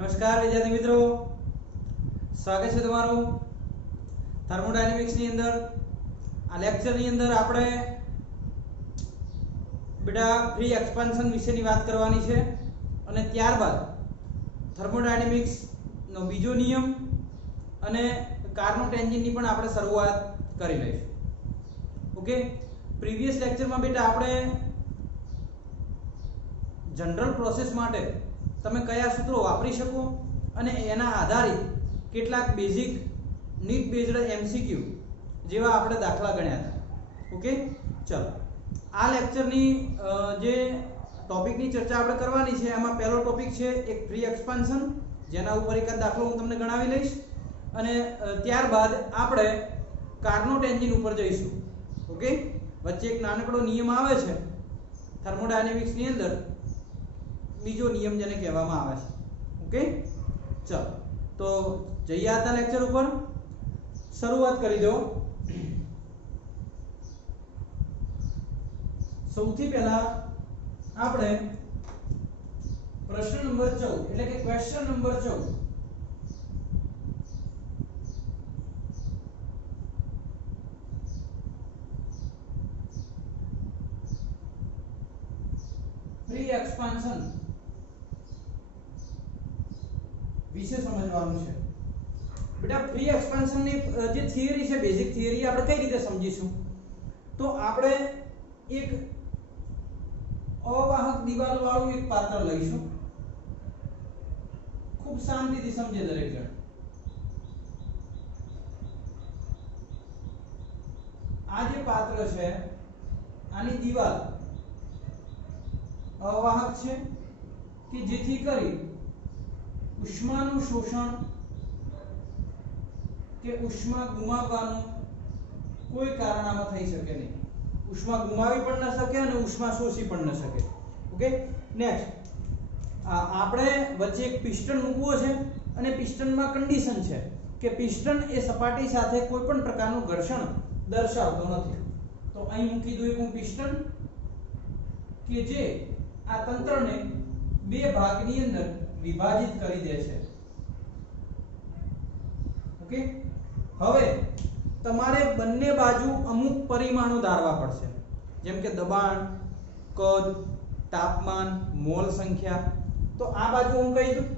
નમસ્કાર વિદ્યાર્થી મિત્રો, સ્વાગત છે તમારું થર્મોડાયનેમિક્સ ની અંદર। આ લેક્ચર ની અંદર આપણે બેટા ફ્રી એક્સપાન્શન વિશેની વાત કરવાની છે અને ત્યારબાદ થર્મોડાયનેમિક્સ નો બીજો નિયમ અને કાર્નોટ એન્જિનની પણ આપણે શરૂઆત કરી લઈશું। ઓકે, પ્રીવિયસ લેક્ચરમાં બેટા આપણે જનરલ પ્રોસેસ માટે તમે કયા સૂત્રો વાપરી શકો અને એના આધારિત કેટલાક બેઝિક નીટ બેઝડ એમસીક્યુ જેવા આપણે દાખલા ગણ્યા હતા। ઓકે, ચલો આ લેક્ચરની જે ટોપિકની ચર્ચા આપણે કરવાની છે એમાં પહેલો ટોપિક છે એક ફ્રી એક્સપાન્શન, જેના ઉપર એક દાખલો હું તમને ગણાવી લઈશ અને ત્યારબાદ આપણે કાર્નોટ એન્જિન ઉપર જઈશું। ઓકે, વચ્ચે એક નાનકડો નિયમ આવે છે થર્મોડાયનેમિક્સ ની અંદર, બીજો નિયમ જેને કહેવામાં આવે છે। ઓકે, ચલો તો જઈએ આજના લેક્ચર ઉપર, શરૂઆત કરી દો। સૌથી પહેલા આપણે પ્રશ્ન નંબર 14 એટલે કે ક્વેશ્ચન નંબર 14 ફ્રી એક્સપાન્શન વિશે સમજવાનું છે। બેટા ફ્રી એક્સપાન્શન ની જે થિયરી છે, બેઝિક થિયરી આપણે કઈ રીતે સમજીશું? તો આપણે એક અવાહક દિવાલ વાળું એક પાત્ર લઈશું, ખૂબ શાંતિથી સમજે દરેક જણ। આ જે પાત્ર છે આની દિવાલ અવાહક છે કે જેથી કરી ઉષ્માનું શોષણ કે ઉષ્મા ગુમાવવાનું કોઈ કારણ આમાં થઈ શકે નહીં। ઉષ્મા ગુમાવી પણ ન શકે અને ઉષ્મા શોષી પણ ન શકે। ઓકે, નેક્સ્ટ આપણે વચ્ચે એક પિસ્ટન મૂકવો છે અને પિસ્ટનમાં કન્ડિશન છે કે પિસ્ટન એ સપાટી સાથે કોઈ પણ પ્રકારનું ઘર્ષણ દર્શાવતો નથી। તો અહીં મૂકી દઉં એક હું પિસ્ટન કે જે આ તંત્રને બે ભાગની અંદર વિભાજિત કરી દે છે। ઓકે, હવે તમારે બંને બાજુ અમુક પરિમાણો ધારવા પડશે, જેમ કે દબાણ, કદ, તાપમાન, મોલ સંખ્યા। તો આ બાજુ હું કહી દઉં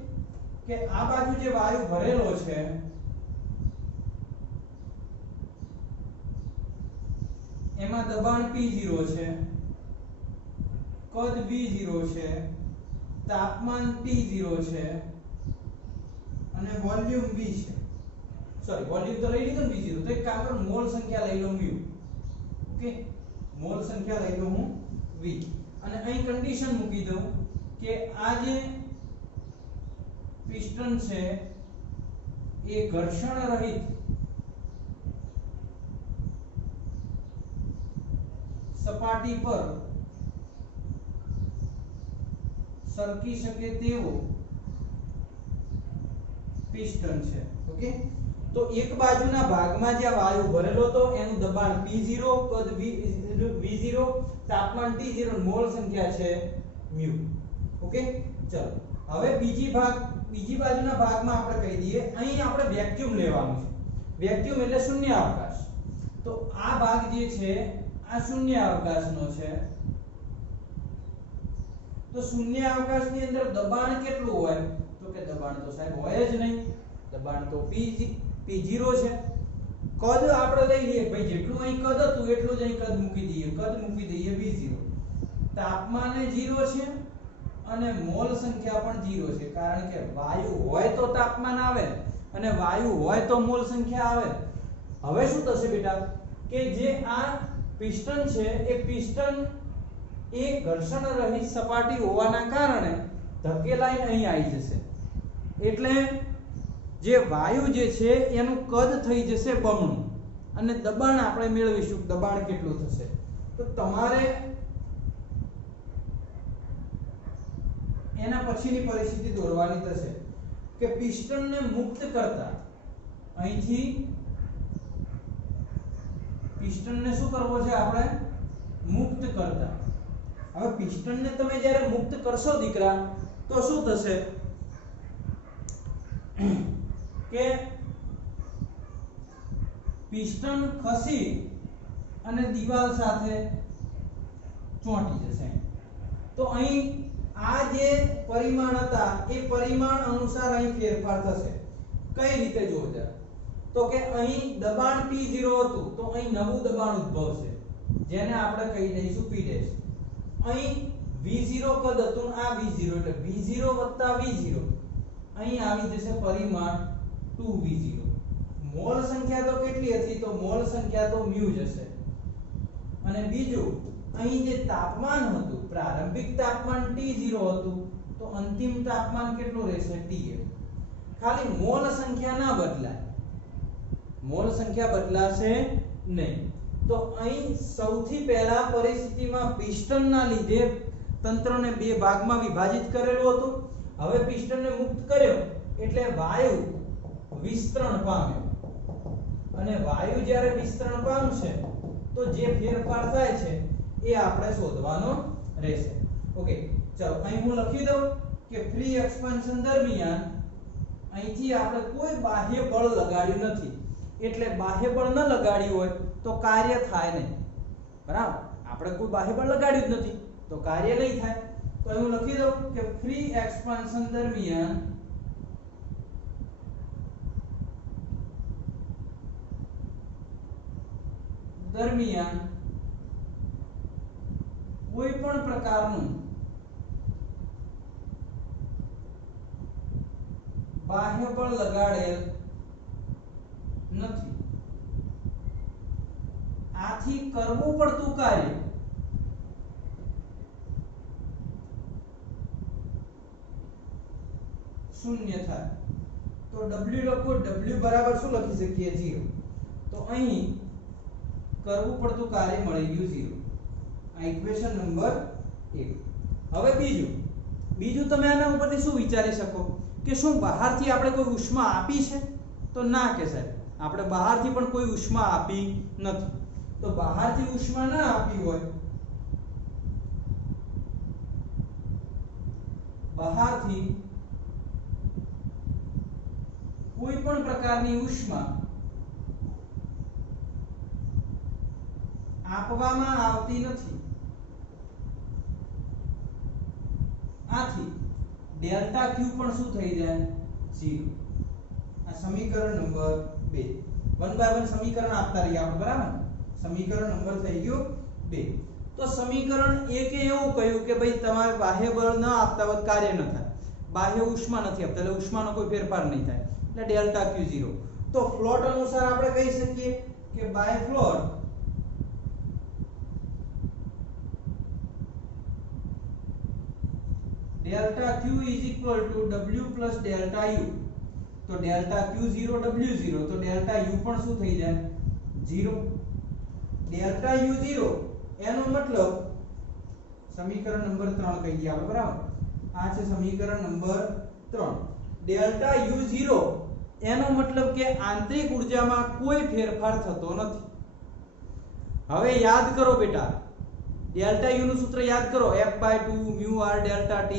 કે આ બાજુ જે વાયુ ભરેલો છે એમાં દબાણ P0 છે, કદ V0 છે, તાપમાન T0 છે અને વોલ્યુમ V છે। સોરી, વોલ્યુમ તો લઈ લીધું ને V0, તો એક કામ કર, મોલ સંખ્યા લઈ લઉં mu। ઓકે, મોલ સંખ્યા લઈ લઉં હું V અને અહીં કન્ડિશન મૂકી દઉં કે આ જે પિસ્ટન છે એ ઘર્ષણ રહિત સપાટી પર સરકી શકે તેવો પિસ્ટન છે। ઓકે, તો એક બાજુના ભાગમાં જે વાયુ ભરેલો હતો એનું દબાણ P0, કદ V0, તાપમાન T0, મોલ સંખ્યા છે mu। ઓકે, ચલો હવે બીજી બાજુના ભાગમાં આપણે કહી દઈએ, અહીં આપણે વેક્યુમ લેવાનું છે। વેક્યુમ એટલે શૂન્ય અવકાશ। તો આ ભાગ જે છે આ શૂન્ય અવકાશનો છે। તો શૂન્ય અવકાશની અંદર દબાણ કેટલું હોય? તો કે દબાણ તો સાહેબ હોય જ નહીં, દબાણ તો P0 છે। કદ આપણે લઈ લઈએ ભાઈ, જેટલું અહીં કદ હતું એટલું જ અહીં કદ મૂકી દઈએ, કદ મૂકી દઈએ V0। તાપમાન એ 0 છે અને મોલ સંખ્યા પણ 0 છે, કારણ કે વાયુ હોય તો તાપમાન આવે અને વાયુ હોય તો મોલ સંખ્યા આવે। હવે શું થશે બેટા કે જે આ પિસ્ટન છે એ પિસ્ટન એ ઘર્ષણ રહિત સપાટી હોવાના કારણે ધકેલાઈને અહીં આવી જશે, એટલે જે વાયુ જે છે એનું કદ થઈ જશે બમણું અને દબાણ આપણે મેળવીશું, દબાણ કેટલું થશે? તો તમારે એના પછીની પરિસ્થિતિ દોરવાની થશે કે પિસ્ટનને મુક્ત કરતા અહીંથી પિસ્ટનને શું કરવો છે આપણે? મુક્ત કરતા। હવે પિસ્ટનને તમે જ્યારે મુક્ત કરશો દીકરા તો શું થશે? કે પિસ્ટન ખસી અને દીવાલ સાથે ચોંટી જશે। તો અહીં આ જે પરિમાણ હતા એ પરિમાણ અનુસાર અહીં ફેરફાર થશે। કઈ રીતે જોજો તો કે અહીં દબાણ P0 હતું તો અહીં નવું દબાણ ઉદ્ભવશે જેને આપણે કહી દઈશું P'। અહીં V0 કદ હતું આ V0 એટલે V0 V0 અહીં આવી જશે પરિમાણ 2V0। મોલ સંખ્યા તો કેટલી હતી તો મોલ સંખ્યા તો μ જ હશે। અને બીજું અહીં જે તાપમાન હતું પ્રારંભિક તાપમાન T0 હતું તો અંતિમ તાપમાન કેટલું રહેશે Tf। ખાલી મોલ સંખ્યા ના બદલાય, મોલ સંખ્યા બદલાશે નહીં। તો અહીં સૌથી પહેલા પરિસ્થિતિમાં પિસ્ટનના લીધે તંત્રને બે ભાગમાં વિભાજિત કરેલું હતું। હવે પિસ્ટનને મુક્ત કર્યો એટલે વાયુ વિસ્તરણ પામ્યો અને વાયુ જ્યારે વિસ્તરણ પામશે તો જે ફેરફાર થાય છે એ આપણે શોધવાનો રહેશે। ઓકે, ચલો અહીં હું લખી દઉં કે ફ્રી એક્સપાન્શન દરમિયાન અહીંથી આપણે કોઈ બાહ્ય બળ લગાડ્યું નથી એટલે બાહ્ય બળ ન લગાડ્યું હોય તો કાર્ય થાય નહીં, બરાબર। આપણે કોઈ બાહ્ય બળ લગાડ્યું જ નથી તો કાર્ય નહીં થાય। તો હું લખી દઉં કે ફ્રી એક્સપાન્શન દરમિયાન કોઈ પણ પ્રકારનું બાહ્ય બળ લગાડેલ નથી। આથી કરવું પડતું કાર્ય શૂન્ય થાય। તો W લખો, W બરાબર શું લખી શકીએ 0। તો અહીં કરવું પડતું કાર્ય મળી ગયું 0। આ ઇક્વેશન નંબર 1। હવે બીજું તમે આના ઉપરથી શું વિચારી શકો કે શું બહારથી આપણે કોઈ ઉષ્મા આપી છે તો ના કે સાહેબ આપણે બહારથી પણ કોઈ ઉષ્મા આપી નથી। તો બહારથી ઉષ્મા ના આપી હોય, બહારથી કોઈ પણ પ્રકારની ઉષ્મા આપવામાં આવતી નથી। આથી ડેલ્ટા Q પણ શું થઈ જાય 0। આ સમીકરણ નંબર 2। 1 બાય 1 સમીકરણ આપતા રહીએ આપણે, બરાબર। સમીકરણ નંબર થઈ ગયું 2। તો સમીકરણ 1 એ એવું કહ્યું કે ભાઈ તમારે બાહ્ય બળ ન આપતા વખત કાર્ય ન થાય, બાહ્ય ઉષ્મા નથી આપતા એટલે ઉષ્માનો કોઈ ફેરફાર નહીં થાય એટલે ડેલ્ટા Q 0। તો ફ્લોટ અનુસાર આપણે કહી શકીએ કે by float delta Q is equal to W plus delta U। તો delta Q 0 W 0 તો delta U પણ શું થઈ જાય 0। delta U 0 એનો મતલબ સમીકરણ નંબર 3 કહી દઈએ આપણે, બરાબર। આ છે સમીકરણ નંબર 3। delta U 0 એનો મતલબ કે આંતરિક ઊર્જામાં કોઈ ફેરફાર થતો નથી। હવે યાદ કરો બેટા, डेल्टा U નું સૂત્ર યાદ કરો F/2 μ r डेल्टा T।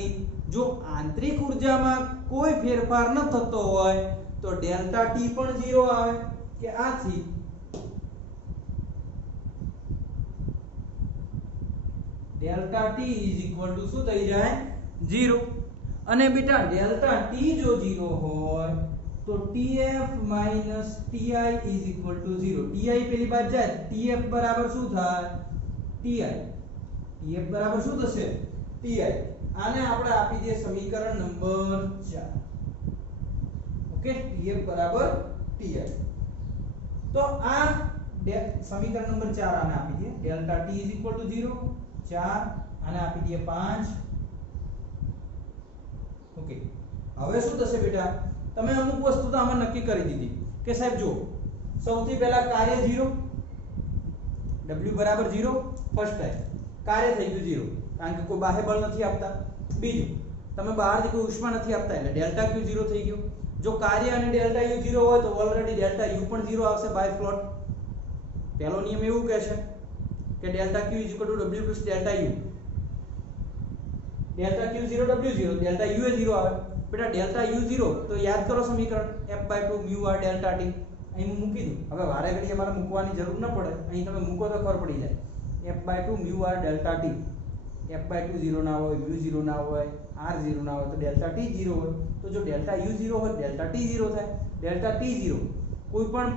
જો આંતરિક ઊર્જામાં કોઈ ફેરફાર ન થતો હોય તો डेल्टा T પણ 0 આવે કે આથી डेल्टा T શું થઈ જાય 0। અને બેટા डेल्टा T જો 0 હોય તો TF - TI 0। TI પેલી બાજુ જાય TF બરાબર શું થાય TI। TF બરાબર શું થશે TI। આને આપણે આપી દઈએ સમીકરણ નંબર 4। ઓકે, TF બરાબર TI। તો આ સમીકરણ નંબર 4 આને આપી દઈએ ડેલ્ટા T 0 4 આને આપી દઈએ 5। ઓકે, હવે શું થશે બેટા તમે અમુક વસ્તુ તો આમાં નક્કી કરી દીધી કે સાહેબ જો સૌથી પહેલા કાર્ય 0 W બરાબર 0 ફર્સ્ટ ટાઈમ કાર્ય થઈ ગયું 0 કારણ કે કોઈ બાહ્ય બળ નથી આપતા। બીજું તમે બહારથી કોઈ ઉષ્મા નથી આપતા એટલે ડેલ્ટા Q 0 થઈ ગયું। જો કાર્ય અને ડેલ્ટા U 0 હોય તો ઓલરેડી ડેલ્ટા U પણ 0 આવશે બાય ફ્લોટ। પહેલો નિયમ એવું કહે છે કે delta Q W plus delta U। Delta Q 0 W 0 delta U એ 0 આવે બેટા ડેલ્ટા u0 તો યાદ કરો સમીકરણ f/2 mu r delta t અહીં હું મૂકી દઉં. હવે વારે ઘડીએ મારે મૂકવાની જરૂર ન પડે, અહીં તમે મૂકો તો ખબર પડી જાય. f/2 mu r delta t, f/2 0 ના હોય, mu 0 ના હોય, r 0 ના હોય તો ડેલ્ટા t 0 હોય. તો જો ડેલ્ટા u0 હોય ડેલ્ટા t 0 થાય. ડેલ્ટા t 0 કોઈ પણ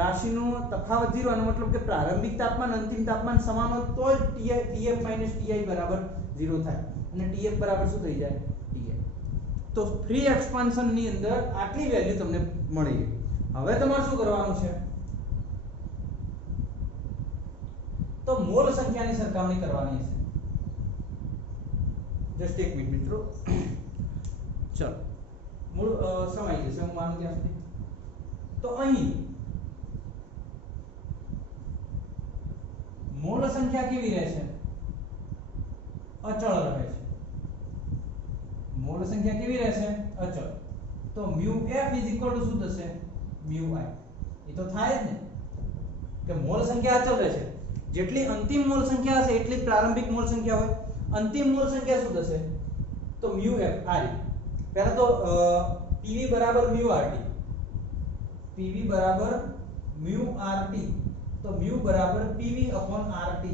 રાશિનો તફાવત 0 એનો મતલબ કે પ્રારંભિક તાપમાન અંતિમ તાપમાન સમાન હોય તો જ Tf - Ti બરાબર 0 થાય. અને Tf બરાબર શું થઈ જાય? Ti. તો ફ્રી એક્સપાન્શન ની અંદર આટલી વેલ્યુ તમને મળી ગઈ. હવે તમારે શું કરવાનું છે? તો મોલ સંખ્યાની સરખામણી કરવાની છે. જસ્ટ એક મિનિટ મિત્રો. ચલો મૂળ સમાઈ જશે હું માનું ત્યાં સુધી. તો અહીં મોલ સંખ્યા કેવી રહેશે? અચળ રહે છે. મોલ સંખ્યા કેવી રહેશે? અચળ. તો mu f શું થશે? mu i. એ તો થાય જ ને કે મોલ સંખ્યા અચળ રહેશે. જેટલી અંતિમ મોલ સંખ્યા હશે એટલી પ્રારંભિક મોલ સંખ્યા હોય. અંતિમ મોલ સંખ્યા શું થશે? તો mu f આ રીતે. પહેલા તો PV બરાબર mu RT. PV બરાબર mu RT. તો mu બરાબર PV RT.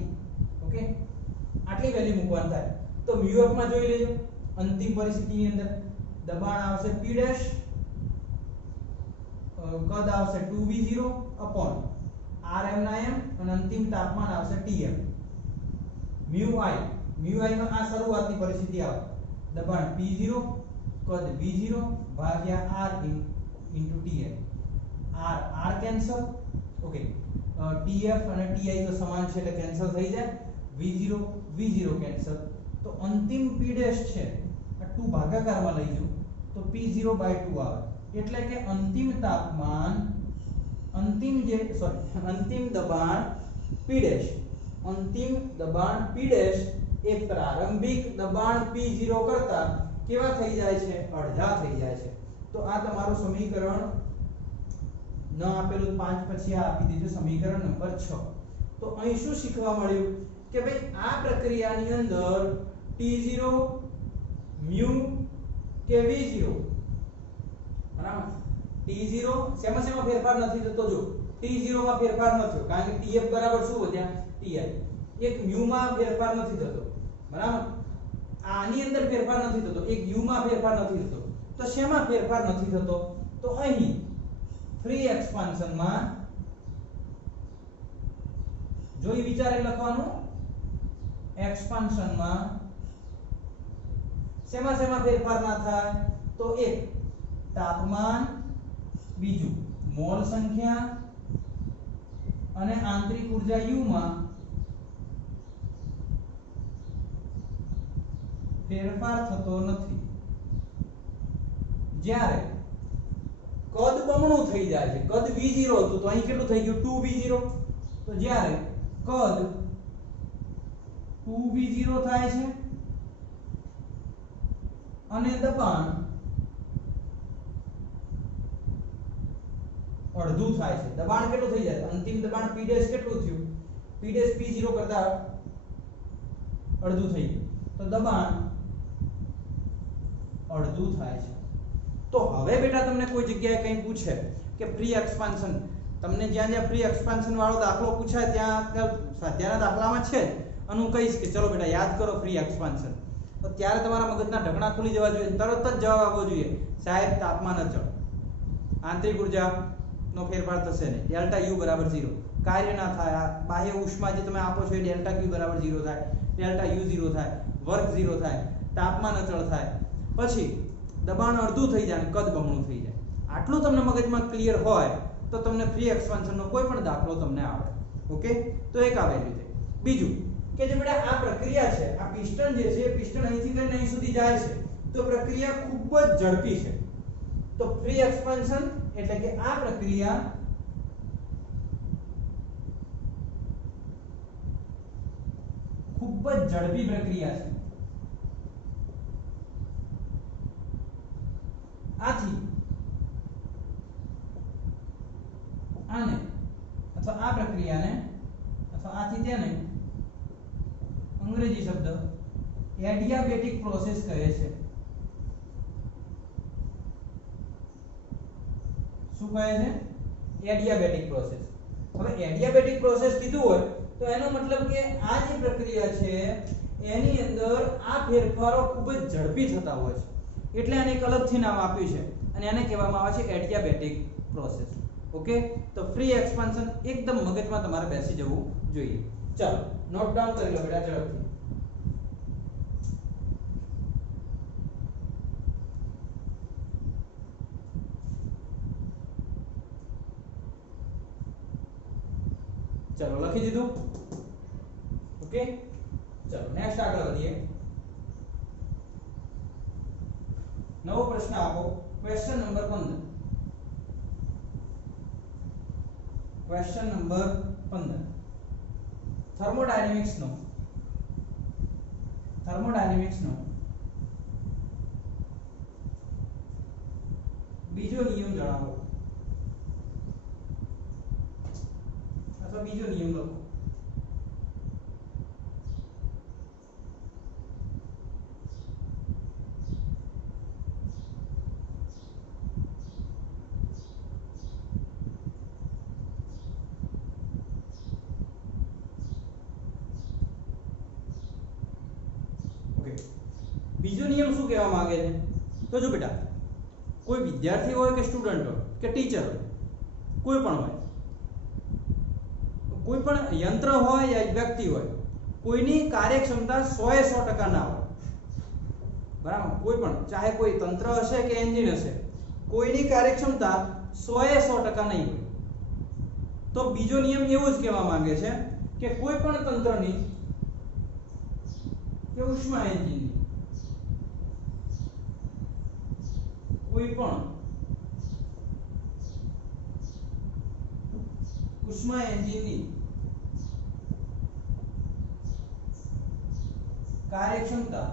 ઓકે, આટલી વેલ્યુ મૂકવાની થાય. તો mu f માં જોઈ લેજો. અંતિમ પરિસ્થિતિની અંદર દબાણ આવશે P ડેશ, કદ આવશે 2v0 rm ના m અને અંતિમ તાપમાન આવશે Tm. mu i માં આ શરૂઆતની પરિસ્થિતિ આવે. દબાણ P0, કદ v0 ભાગ્યા r into Tm. r cancel. Okay, Tf અને Ti તો સમાન છે એટલે કેન્સલ થઈ જાય. v0 cancel. તો અંતિમ P ડેશ છે આ 2 ભાગાકારમાં લઈ જાઓ તો P0/2 આવે. એટલે કે અંતિમ તાપમાન અંતિમ દબાણ P ડેશ, અંતિમ દબાણ P ડેશ એ પ્રારંભિક દબાણ P0 કરતા કેવા થઈ જાય છે? અડધા થઈ જાય છે. તો આ તમારું સમીકરણ ન આપેલું 5 પછી આ આપી દીધું સમીકરણ નંબર 6. તો અહીં શું શીખવા મળ્યું કે ભાઈ આ પ્રક્રિયાની અંદર T0 mu કે v0 બરાબર. T0 શેમાં ફેરફાર નથી થતો. જો T0 માં ફેરફાર ન થયો કારણ કે Tf બરાબર શું વધ્યા? Ti. એક mu માં ફેરફાર નથી થતો બરાબર. આની અંદર ફેરફાર નથી થતો, એક u માં ફેરફાર નથી થતો. તો શેમાં ફેરફાર નથી થતો? તો અહીં ફ્રી એક્સપાન્શન માં જોઈ વિચારે લખવાનું. એક્સપાન્શન માં શેમાં ફેરફાર ના થાય? તો એક તાપમાન, બીજું મોલ સંખ્યા અને આંતરિક ઊર્જા u માં ફેરફાર થતો નથી. જ્યારે કદ બમણું થઈ જાય છે, કદ v0 હતું તો અહીં કેટલું થઈ ગયું? 2v0. તો જ્યારે કદ 2v0 થાય છે અને દબાણ અડધું થાય છે. દબાણ કેટલું થઈ જાય? અંતિમ દબાણ P ડેશ કેટલું થયું? P ડેશ P0 કરતા અડધું થઈ ગયું. તો દબાણ અડધું થાય છે. તો હવે બેટા તમને કોઈ જગ્યાએ કંઈ પૂછે કે ફ્રી એક્સપાન્શન, તમને જ્યાં ફ્રી એક્સપાન્શન વાળો દાખલો પૂછાય ત્યાં સ્વાધ્યાયના દાખલામાં છે અને હું કહીશ કે ચલો બેટા યાદ કરો ફ્રી એક્સપાન્શન. તો ત્યારે તમારા મગજના ઢકણા ખુલી જવા જોઈએ. તરત જ જવાબ આવવો જોઈએ સાહેબ તાપમાન અચળ, આંતરિક ઊર્જા નો ફેરફાર થશે નહીં, ડેલ્ટા U બરાબર 0, કાર્ય ના થાય, બાહ્ય ઉષ્મા જે તમે આપો છો એ ડેલ્ટા Q બરાબર 0 થાય, ડેલ્ટા U 0 થાય, વર્ગ 0 થાય, તાપમાન અચળ થાય, પછી દબાણ અડધું થઈ જાય, કદ બમણું થઈ જાય. આટલું તમને મગજમાં ક્લિયર હોય તો તમને ફ્રી એક્સપાન્શનનો કોઈ પણ દાખલો તમને આવડે. ઓકે, તો એક આ વેલ્યુ છે. બીજું કે જે બેટા આ પ્રક્રિયા છે, આ પિસ્ટન જે છે, પિસ્ટન અહીંથી લઈને અહીં સુધી જાય છે, તો પ્રક્રિયા ખૂબ જ ઝડપી છે. તો ફ્રી એક્સપાન્શન એટલે કે આ પ્રક્રિયા ખૂબ જ ઝડપી પ્રક્રિયા છે. આથી આને અથવા આ પ્રક્રિયાને અથવા આથી તેને અંગ્રેજી શબ્દ એડિયાબેટિક પ્રોસેસ કહે છે. શું કહે છે? Adiabatic process. હવે એડિયાબેટિક પ્રોસેસ કીધું હોય તો એનો મતલબ કે આ જે પ્રક્રિયા છે એની અંદર આ ફેરફારો ખૂબ જ ઝડપી થતા હોય છે, એટલે આને એક અલગથી નામ આપ્યું છે અને એને કહેવામાં આવે છે એડિયાબેટિક પ્રોસેસ. ઓકે, તો ફ્રી એક્સપાન્શન એકદમ મગજમાં તમારે બેસી જવું જોઈએ. ચાલો નોટ ડાઉન કરી લો બેટા ઝડપથી. चलो लखी दीधुं. ओके, चलो नेक्स्ट આગળ વધીએ. નવો પ્રશ્ન આપો. Question number 15. Question number 15 thermodynamics નો બીજો નિયમ જણાવો અથવા બીજો નિયમ લખો. બીજો નિયમ શું કહેવા માંગે છે? તો જો બેટા, કોઈ વિદ્યાર્થી હોય કે સ્ટુડન્ટ હોય કે ટીચર હોય, કોઈ પણ હોય, કોઈ પણ યંત્ર હોય યા વ્યક્તિ હોય, કોઈની કાર્યક્ષમતા 100% ના હોય. બરાબર? કોઈ પણ, ચાહે કોઈ તંત્ર હશે કે એન્જિન હશે, કોઈની કાર્યક્ષમતા 100% નહીં હોય. તો બીજો નિયમ એવું જ કહેવા માંગે છે કે કોઈ પણ તંત્રની કે ઉષ્મા એન્જિનની કોઈ પણ ઉષ્મા એન્જિનની કાર્યક્ષમતા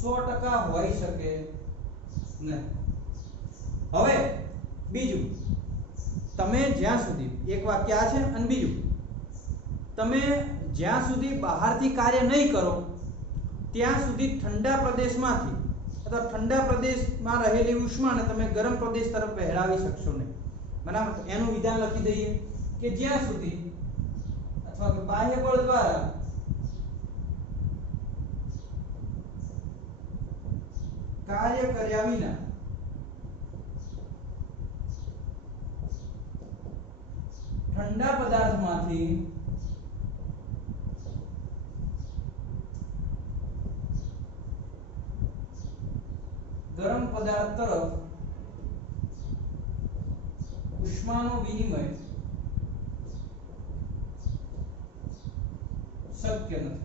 100% હોઈ શકે નહીં. હવે બીજું, તમે જ્યાં સુધી, એક વાક્ય આ છે અને બીજું, તમે જ્યાં સુધી બહારથી કાર્ય નહીં કરો ત્યાં સુધી ઠંડા પ્રદેશમાંથી અથવા ઠંડા પ્રદેશમાં રહેલી ઉષ્માને તમે ગરમ પ્રદેશ તરફ વહેરાવી શકશો નહીં. બરાબર? તો એનું વિધાન લખી દઈએ કે જ્યાં સુધી અથવા કે બાહ્ય બળ દ્વારા કાર્ય કર્યા વિના ઠંડા પદાર્થમાંથી ગરમ પદાર્થ તરફ ઉષ્માનો વિનિમય શક્ય નથી.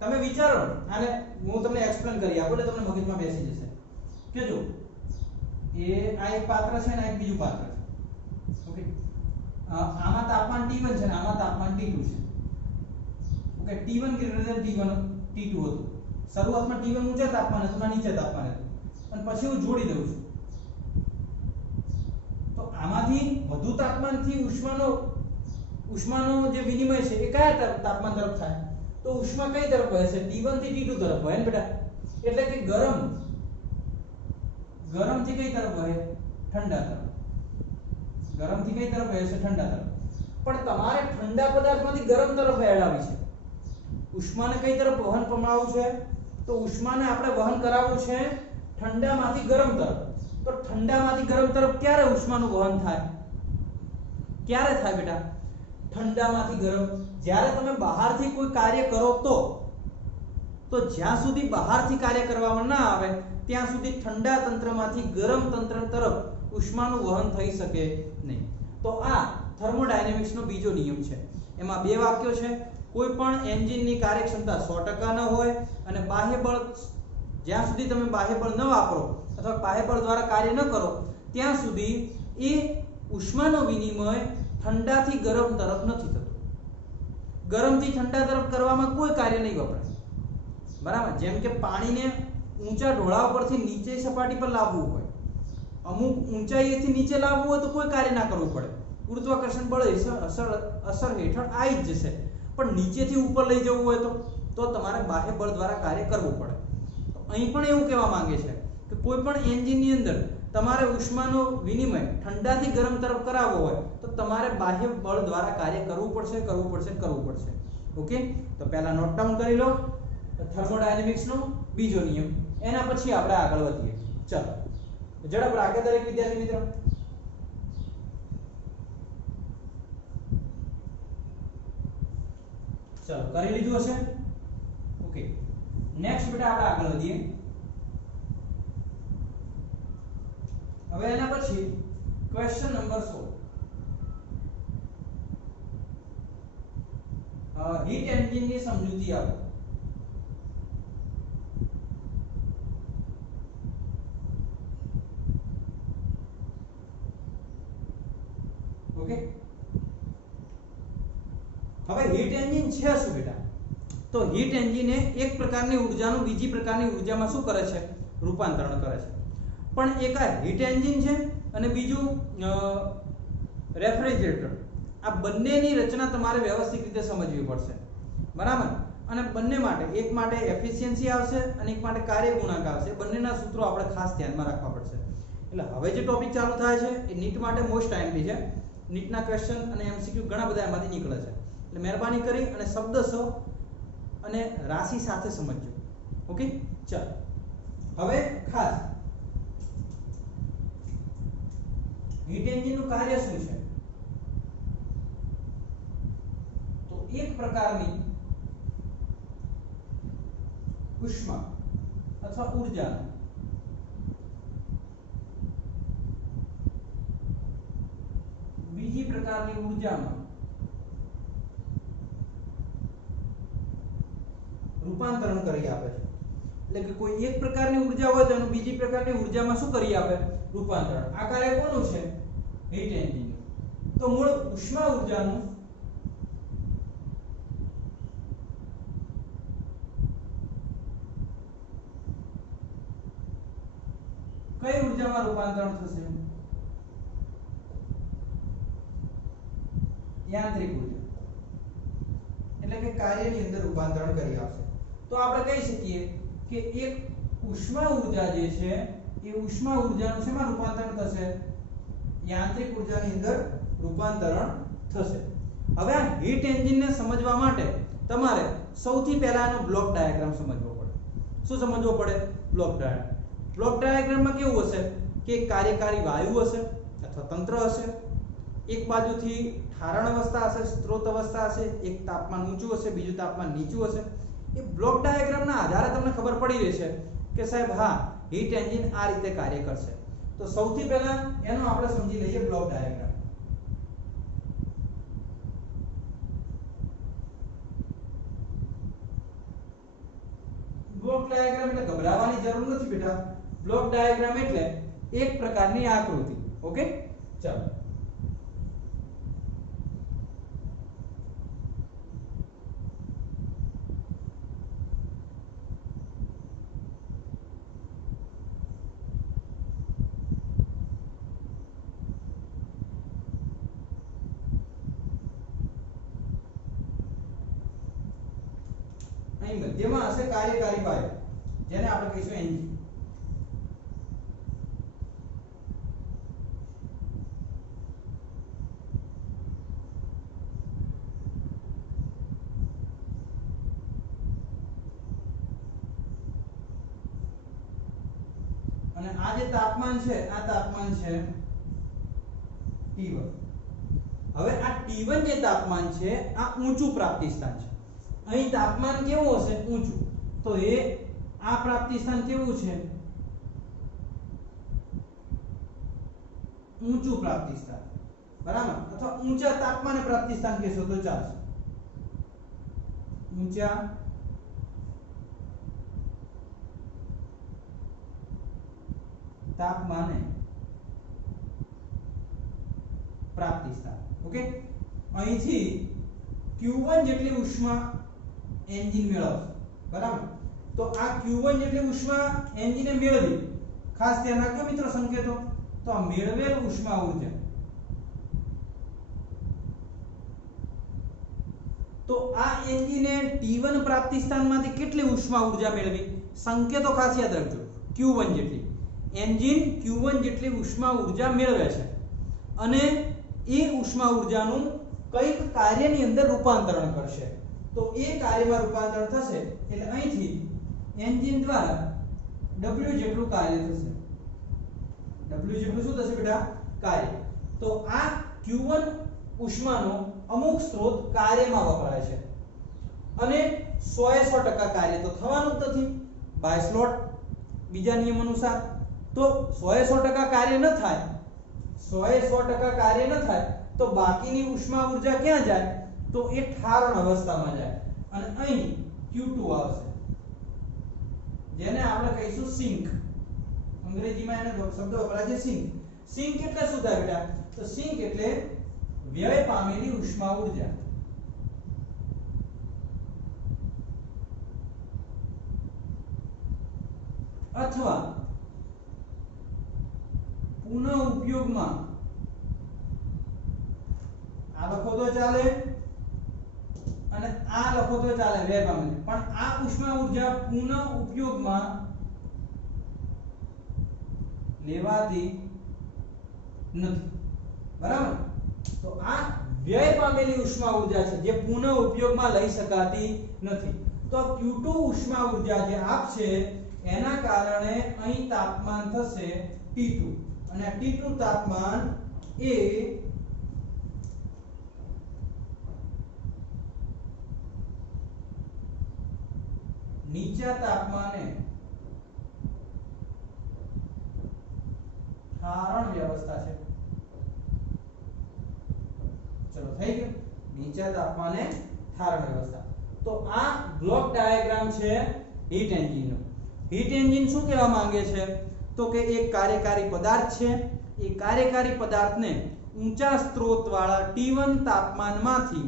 તમે વિચારો, આને હું તમને એક્સપ્લેન કરી આપું એટલે તમને મગજમાં બેસી જશે કે જો એ આ એક પાત્ર છે ને એક બીજું પાત્ર છે. ઓકે, આમાં તાપમાન T1 છે ને આમાં તાપમાન T2 છે. ઓકે, T1 T2 હતું. શરૂઆતમાં T1 ઊંચા તાપમાન હતું, નીચે તાપમાન હતું, અને પછી હું જોડી દઉં છું. તો આમાંથી વધુ તાપમાનથી ઉષ્માનો જે વિનિમય છે એ કયા તાપમાન તરફ થાય? તો ઉષ્મા કઈ તરફ વહે છે? T1 થી T2 તરફ વહે ને બેટા. એટલે કે ગરમથી કઈ તરફ વહે? ઠંડા તરફ. ગરમથી કઈ તરફ વહે છે? ઠંડા તરફ. પણ તમારે ઠંડા પદાર્થમાંથી ગરમ તરફ વહેડાવી છે. ઉષ્માને કઈ તરફ વહન પમાવવું છે? તો ઉષ્માને આપણે વહન કરાવવું છે ઠંડામાંથી ગરમ તરફ. તો ઠંડામાંથી ગરમ તરફ ક્યારે ઉષ્માનું વહન થાય? ક્યારે થાય બેટા? ઠંડામાંથી ગરમ. જ્યારે તમે બહારથી કોઈ કાર્ય કરો તો જ્યાં સુધી બહારથી કાર્ય કરવામાં ના આવે ત્યાં સુધી ઠંડા તંત્રમાંથી ગરમ તંત્ર તરફ ઉષ્માનું વહન થઈ શકે નહીં. તો આ થર્મોડાયનેમિક્સનો બીજો નિયમ છે. એમાં બે વાક્યો છે. કોઈ પણ એન્જિનની કાર્યક્ષમતા 100% ન હોય અને બાહ્ય બળ, જ્યાં સુધી તમે બાહ્ય બળ ન વાપરો અથવા બાહ્ય બળ દ્વારા કાર્ય ન કરો ત્યાં સુધી એ ઉષ્માનો વિનિમય ઠંડાથી ગરમ તરફ નથી થતો. ગરમથી ઠંડા તરફ કરવામાં કોઈ કાર્ય નહીં વપરાય. બરાબર? જેમ કે પાણીને ઊંચા ઢોળાવ પરથી નીચે સપાટી પર લાવવું હોય, અમુક ઊંચાઈએથી નીચે લાવવું હોય તો કોઈ કાર્ય ના કરવું પડે, ગુરુત્વાકર્ષણ બળ અસર હેઠળ આવી જ જશે. પણ નીચેથી ઉપર લઈ જવું હોય તો તમારે બાહ્ય બળ દ્વારા કાર્ય કરવું પડે. તો અહીં પણ એવું કહેવા માંગે છે કે કોઈ પણ એન્જિનની અંદર તમારે ઉષ્માનો વિનિમય ઠંડાથી ગરમ તરફ કરાવવો હોય તો તમારે બાહ્ય બળ દ્વારા કાર્ય કરવું પડશે. ઓકે, તો પહેલા નોટ ડાઉન કરી લો થર્મોડાયનેમિક્સ નો બીજો નિયમ, એના પછી આપણે આગળ વધીએ. ચાલો ઝડપ રાખે દરેક વિદ્યાર્થી મિત્રો. ચાલો કરી લીધું હશે. ઓકે, નેક્સ્ટ બેટા આપણે આગળ વધીએ. હવે એના પછી ક્વેશ્ચન નંબર 16 હીટ એન્જિન ની સમજૂતી આપો. ઓકે, હવે હીટ એન્જિન છે શું બેટા? તો હીટ એન્જિન એ એક પ્રકારની ઉર્જાનું બીજી પ્રકારની ઉર્જામાં શું કરે છે? રૂપાંતરણ કરે છે. પણ એક આ હીટ એન્જિન છે અને બીજું રેફ્રિજરેટર. આ બંનેની રચના તમારે વ્યવસ્થિત રીતે સમજવી પડશે, બરાબર? અને બંને માટે, એક માટે એફિશિયન્સી આવશે અને એક માટે કાર્ય ગુણાંક આવશે. બંનેના સૂત્રો આપણે ખાસ ધ્યાનમાં રાખવા પડશે. એટલે હવે જે ટોપિક ચાલુ થાય છે એ નીટ માટે મોસ્ટ ટાઈમલી છે. નીટના ક્વેશ્ચન અને એમસીક્યુ ઘણા બધા એમાંથી નીકળે છે. એટલે મહેરબાની કરી અને શબ્દશઃ અને રાશિ સાથે સમજજો. ઓકે, ચાલો હવે ખાસ હીટ એન્જિનનું કાર્ય શું છે? તો એક પ્રકારની ઉષ્મા અથવા ઉર્જા બીજી પ્રકારની ઉર્જામાં રૂપાંતરણ કરી આપે છે. એટલે કે કોઈ એક પ્રકારની ઉર્જા હોય તો એનું બીજી પ્રકારની ઉર્જામાં શું કરી આપે? રૂપાંતરણ. આ કાર્ય કોનું છે? Heat engine. તો મૂળ ઉષ્મા ઉર્જાનું કઈ ઉર્જામાં રૂપાંતરણ થશે? યાંત્રિક ઉર્જા. એટલે કે કાર્યની અંદર રૂપાંતરણ કરી આપશે. તો આપણે કહી શકીએ કે એક ઉષ્મા ઉર્જા જે છે એ ઉષ્મા ઉર્જાનું શેમાં રૂપાંતરણ થશે? યાંત્રિક ઉર્જાની અંદર રૂપાંતરણ થશે. હવે આ હીટ એન્જિનને સમજવા માટે તમારે સૌથી પહેલા એનો બ્લોક ડાયાગ્રામ સમજવો પડે. શું સમજવો પડે? Block diagram. બ્લોક ડાયાગ્રામમાં કેવું હશે કે કાર્યકારી વાયુ હશે અથવા તંત્ર હશે, એક બાજુથી ઠારણ અવસ્થા હશે, સ્ત્રોત અવસ્થા હશે, એક તાપમાન ઊંચું હશે, બીજું તાપમાન નીચું હશે. એ બ્લોક ડાયાગ્રામના આધારે તમને ખબર પડી રહેશે કે સાહેબ હા, હીટ એન્જિન આ રીતે કાર્ય કરશે. તો સૌથી પહેલા એનો આપણે સમજી લઈએ બ્લોક ડાયાગ્રામ. બ્લોક ડાયાગ્રામ એટલે ગભરાવાની જરૂર નથી બેટા. બ્લોક ડાયાગ્રામ એટલે એક પ્રકારની આકૃતિ. ઓકે, ચાલો અહીં મધ્યમાં હશે કાર્યકારી વાયુ, જેને આપણે કહીશું એન્જિન. અને આ જે તાપમાન છે આ તાપમાન છે T1. હવે આ T1 જે તાપમાન છે આ ઊંચું પ્રાપ્તિ સ્થાન છે. અહીં તાપમાન કેવું હશે? ઊંચું. તો એ આ પ્રાપ્તિ સ્થાન કેવું છે? ઊંચું પ્રાપ્તિ સ્થાન, બરાબર? અથવા ઊંચા તાપમાને પ્રાપ્તિ સ્થાન કહેશો તો ચાલશે. ઊંચા તાપમાને પ્રાપ્તિ સ્થાન. ઓકે, અહીંથી Q1 જેટલી ઉષ્મા એન્જિન મેળવશે, બરાબર? તો આ Q1 જેટલી ઉષ્મા એન્જિને મેળવી, ખાસ ધ્યાન રાખજો મિત્રો સંકેતો. તો આ મેળવેલ ઉષ્મા ઉર્જા, તો આ એન્જિને T1 પ્રાપ્તિ સ્થાનમાંથી કેટલી ઉષ્મા ઉર્જા મેળવી? સંકેતો ખાસ યાદ રાખજો. Q1 જેટલી. એન્જિન Q1 જેટલી ઉષ્મા ઊર્જા મેળવે છે અને એ ઉષ્મા ઊર્જાનું કઈક કાર્યની અંદર રૂપાંતરણ કરશે. તો એ કાર્યમાં રૂપાંતરણ થશે એટલે અહીંથી એન્જિન દ્વારા W જેટલું કાર્ય થશે. W જેટલું શું થશે બેટા? કાર્ય. તો આ Q1 ઉષ્માનો અમુક સ્ત્રોત કાર્યમાં વપરાય છે અને 100% કાર્ય તો થવાનું જ નથી બાય સ્લોટ બીજા નિયમ અનુસાર. તો 100% કાર્ય ન થાય, 100% કાર્ય ન થાય તો બાકીની ઉષ્મા ઊર્જા ક્યાં જાય? તો એ ઠારણ અવસ્થામાં જાય અને અહીં Q2 આવશે જેને આપણે કહીશું સિંક. અંગ્રેજીમાં એનો શબ્દ વપરાય છે સિંક. સિંક એટલે શું થાય બેટા? તો સિંક એટલે વ્યય પામેલી ઉષ્મા ઊર્જા. અથવા પુનઃ ઉપયોગમાં આ લખો તો ચાલે અને આ લખો તો ચાલે વ્યય પામેલી, પણ આ ઉષ્મા ઊર્જા પુનઃ ઉપયોગમાં લેવાતી નથી. બરાબર? તો આ વ્યય પામેલી ઉષ્મા ઊર્જા છે જે પુનઃ ઉપયોગમાં લઈ શકાતી નથી. તો Q2 ઉષ્મા ઊર્જા જે આપશે એના કારણે અહીં તાપમાન થશે T2 અને આ T2 તાપમાન એ નીચા તાપમાને ઠારણ વ્યવસ્થા છે. ચલો થઈ ગયું. નીચા તાપમાને ઠારણ વ્યવસ્થા. તો આ બ્લોક ડાયાગ્રામ છે હીટ એન્જિનનો. હીટ એન્જિન શું કહેવા માંગે છે? તો કે એક કાર્યકારી પદાર્થ છે. એ કાર્યકારી પદાર્થને ઊંચા સ્ત્રોત વાળા T1 તાપમાનમાંથી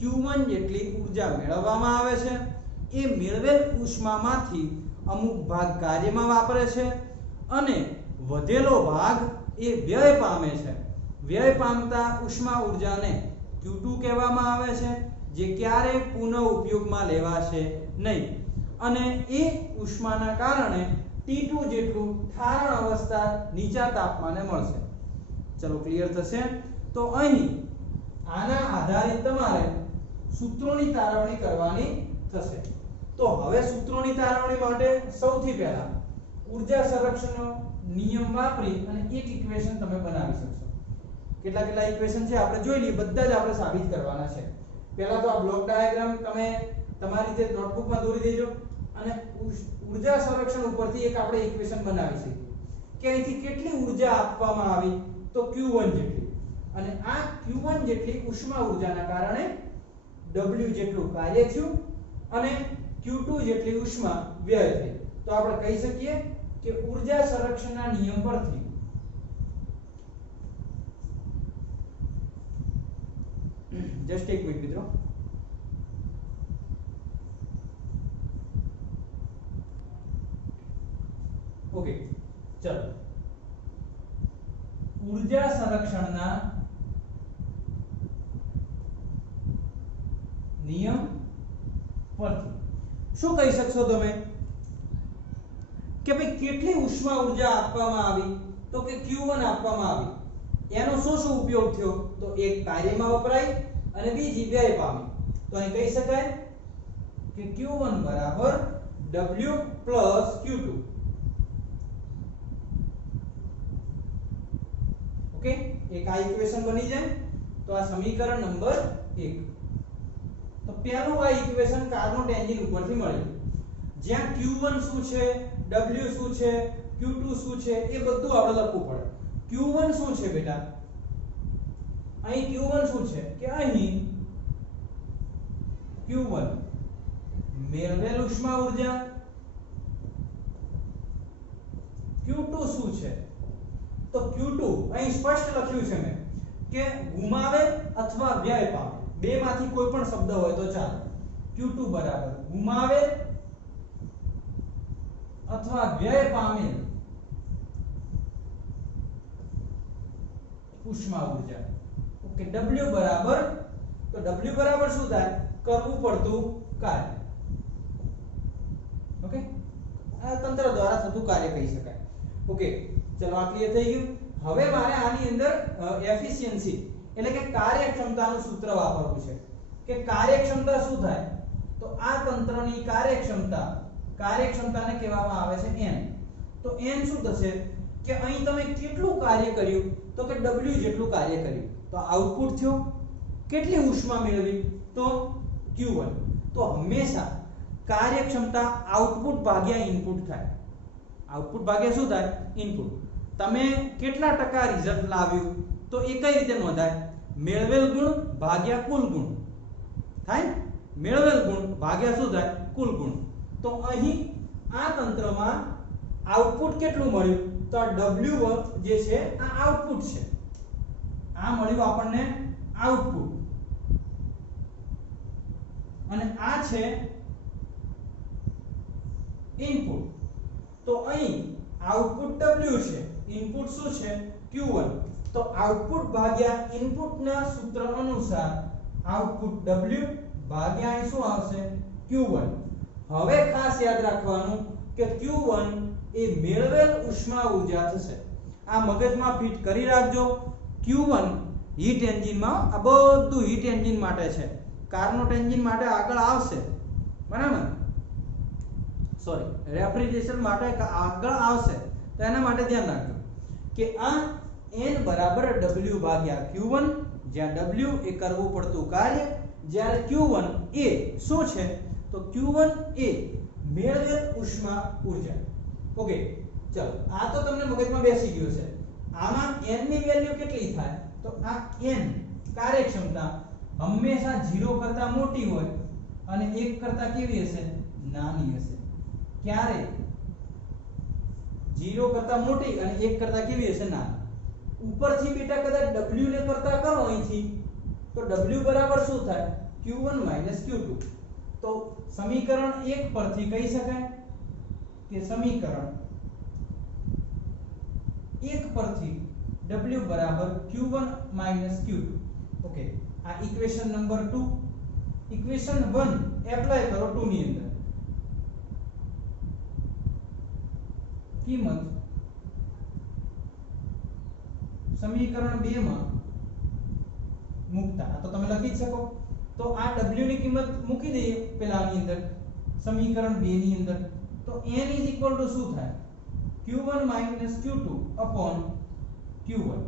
Q1 જેટલી ઊર્જા મેળવવામાં આવે છે. એ મેળવેલ ઉષ્મામાંથી અમુક ભાગ કાર્યમાં વાપરે છે અને વધેલો ભાગ એ વ્યય પામે છે. વ્યય પામતા ઉષ્મા ઊર્જાને Q2 કહેવામાં આવે છે જે ક્યારેય પુનઃ ઉપયોગમાં લેવાશે નહીં અને એ ઉષ્માના કારણે T2 જેટલું ઠારણ અવસ્થા નીચા તાપમાને મળશે. ચલો ક્લિયર થશે? તો અહીં આના આધારિત તમારે સૂત્રોની તારવણી કરવાની થશે. તો હવે સૂત્રોની તારવણી માટે સૌથી પહેલા ઊર્જા સંરક્ષણનો નિયમ વાપરી અને એક ઇક્વેશન તમે બનાવી શકશો. કેટલા ઇક્વેશન છે આપણે જોઈ લઈએ, બધા જ આપણે સાબિત કરવાના છે. પહેલા તો આ બ્લોક ડાયાગ્રામ તમે તમારી રીતે નોટબુકમાં દોરી દેજો અને ઊર્જા સંરક્ષણ ઉપરથી એક આપણે ઇક્વેશન બનાવી શકીએ કે અહીંથી કેટલી ઊર્જા આપવામાં આવી? તો Q1 જેટલી, અને આ Q1 જેટલી ઉષ્મા ઊર્જાના કારણે W જેટલું કાર્ય થયું અને Q2 જેટલી ઉષ્મા વ્યય થઈ. તો આપણે કહી શકીએ કે ઊર્જા સંરક્ષણના નિયમ પરથી જસ્ટ એક મિનિટ મિત્રો. ઓકે ચલો, ઊર્જા સંરક્ષણના નિયમ પરથી શું કહી શકશો તમે કે ભાઈ કેટલી ઉષ્મા ઊર્જા આપવામાં આવી? તો કે Q1 આપવામાં આવી. એનો શું ઉપયોગ થયો? તો એક કાર્યમાં વપરાય અને બીજી વ્યય પામી. તો અહીં કહી શકાય કે Q1 બરાબર W પ્લસ Q2. ઓકે, એક આ ઇક્વેશન બની જાય. તો આ સમીકરણ નંબર 1. તો પહેલું આ ઇક્વેશન કાર્નોટ એન્જિન ઉપરથી મળ્યું જ્યાં Q1 શું છે, W શું છે, Q2 શું છે એ બધું આપણે લખવું પડે. Q1 શું છે બેટા? અહીં Q1 શું છે કે અહીં Q1 મેળવેલ ઉષ્મા ઊર્જા. Q2 શું છે? તો Q2 અહીં સ્પષ્ટ લખ્યું છે મેં કે ગુમાવેલ અથવા વ્યય પામેલ, બેમાંથી કોઈ પણ શબ્દ હોય તો ચાલે. Q2 બરાબર ગુમાવેલ અથવા વ્યય પામેલ ઉષ્મા ઊર્જા. ઓકે, W બરાબર, તો W બરાબર શું થાય? કરવું પડતું કાર્ય. ઓકે, આ તંત્ર દ્વારા થતું કાર્ય કહી શકાય. ઓકે, ચલો આ ક્લિયર થઈ ગયું. હવે મારે આની અંદર એફિશિયન્સી એટલે કે કાર્યક્ષમતાનું સૂત્ર વાપરવું છે કે કાર્યક્ષમતા શું થાય. તો આ તંત્રની કાર્યક્ષમતાને કહેવામાં આવે છે n. તો n શું થશે કે અહીં તમે કેટલું કાર્ય કર્યું તો કે w જેટલું કાર્ય કર્યું. તો આઉટપુટ થયો. કેટલી ઉષ્મા મેળવી તો q1. તો હંમેશા કાર્યક્ષમતા આઉટપુટ ભાગ્યા ઇનપુટ થાય. આઉટપુટ ભાગ્યા શું થાય ઇનપુટ. તમે કેટલા ટકા રિઝલ્ટ લાવ્યું તો એ કઈ રીતે નોંધાય મેળવેલ ગુણ ભાગ્યા કુલ ગુણ થાય. મેળવેલ ગુણ ભાગ્યા શું થાય કુલ ગુણ. તો અહીં આ તંત્રમાં આઉટપુટ કેટલું મળ્યું તો w જે છે આ આઉટપુટ છે. આ મળ્યું આપણને આઉટપુટ અને આ છે ઇનપુટ. તો અહીં આઉટપુટ w છે, ઇનપુટ શું છે q1. તો આઉટપુટ ભાગ્યા ઇનપુટના સૂત્ર અનુસાર આઉટપુટ w ભાગ્યા અહીં શું આવશે q1. હવે ખાસ યાદ રાખવાનું કે q1 એ મેળવેલ ઉષ્મા ઊર્જા થશે. આ મગજમાં ફિટ કરી રાખજો. q1 હીટ એન્જિનમાં આ બધું હીટ એન્જિન માટે છે. કાર્નોટ એન્જિન માટે આગળ આવશે, બરાબર, સોરી રેફ્રિજરેશન માટે આગળ આવશે. તો એના માટે ધ્યાન રાખજો કે આ n બરાબર w ભાગ્યા q1, જ્યાં w એ કરવું પડતું કાર્ય, જ્યારે q1 એ શું છે તો q1 એ મેળવેલ ઉષ્મા ઊર્જા. ઓકે, ચલો આ તો તમને મગજમાં બેસી ગયું છે. આમાં n ની વેલ્યુ કેટલી થાય તો આ n કાર્યક્ષમતા હંમેશા 0 કરતા મોટી હોય અને 1 કરતા કેવી હશે નાની હશે. ક્યારે 0 કરતા મોટી અને 1 કરતા કેવી હશે નાની. ઉપરથી બેટા કદાચ w ને કરતા કરો અહીંથી તો w બરાબર શું થાય q1 q2. તો સમીકરણ 1 પરથી કહી શકાય કે સમીકરણ 1 પરથી w બરાબર q1 q2. ઓકે, આ ઇક્વેશન નંબર 2. ઇક્વેશન 1 એપ્લાય કરો 2 ની અંદર. કિંમત સમીકરણ 2 માં મૂકતા તો તમે લખી શકો. તો આ w ની કિંમત મૂકી દઈએ પેલાની અંદર સમીકરણ 2 ની અંદર. તો n શું થાય q1 q2 q1.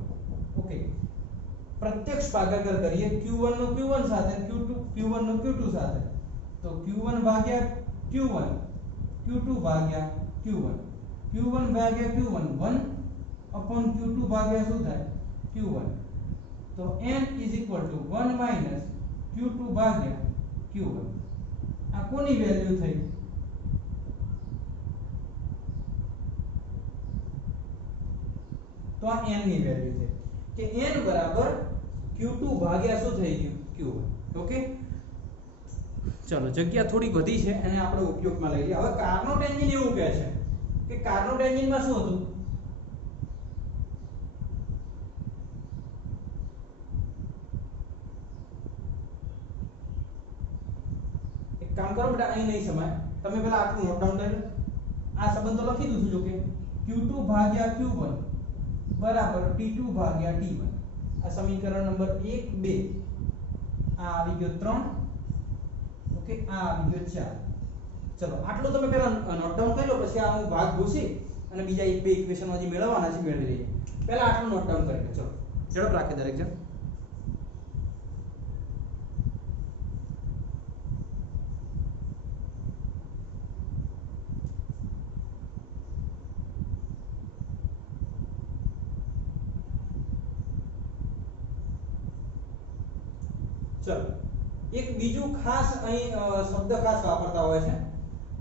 ઓકે, પ્રત્યક્ષ ભાગાકાર કરીએ q1 નો q1 સાથે q1 નો q2 સાથે. તો q1 ભાગ્યા q1 q2 ભાગ્યા q1 q1 ભાગ્યા q1 1 q2 ભાગ્યા શું થાય q1. તો n 1 q2 ભાગ્યા q1. આ કોની વેલ્યુ થઈ તો આ n ની વેલ્યુ છે કે n બરાબર q2 ભાગ્યા શું થઈ ગયું q1. ઓકે, ચલો જગ્યા થોડી વધી છે અને આપણે ઉપયોગમાં લઈ લઈએ. હવે કાર્નોટ એન્જિન એવું કહે છે કે કાર્નોટ એન્જિનમાં શું હતું એક કામ કરો બેટા, અહીં નહીં સમાય. તમે પહેલા આટલું નોટ ડાઉન કરી લો. આ સંબંધ તો લખી દીધું જો કે q2 ભાગ્યા q1 બરાબર t2 ભાગ્યા t1. આ સમીકરણ નંબર 1 2. આ આવી ગયો 3. ઓકે, આ આવી ગયો 4. ચલો આટલું તમે પહેલા નોટ ડાઉન કરી લો, પછી આ હું ભાગ ભૂસી અને બીજા એક બે ઇક્વેશન હજી મેળવવાના છે, મેળવી લઈએ. પહેલા આટલું નોટ ડાઉન કરી લો. ચલો ઝડપ રાખે દરેક જણ. ચલો એક બીજું ખાસ અહીં શબ્દ ખાસ વાપરતા હોય છે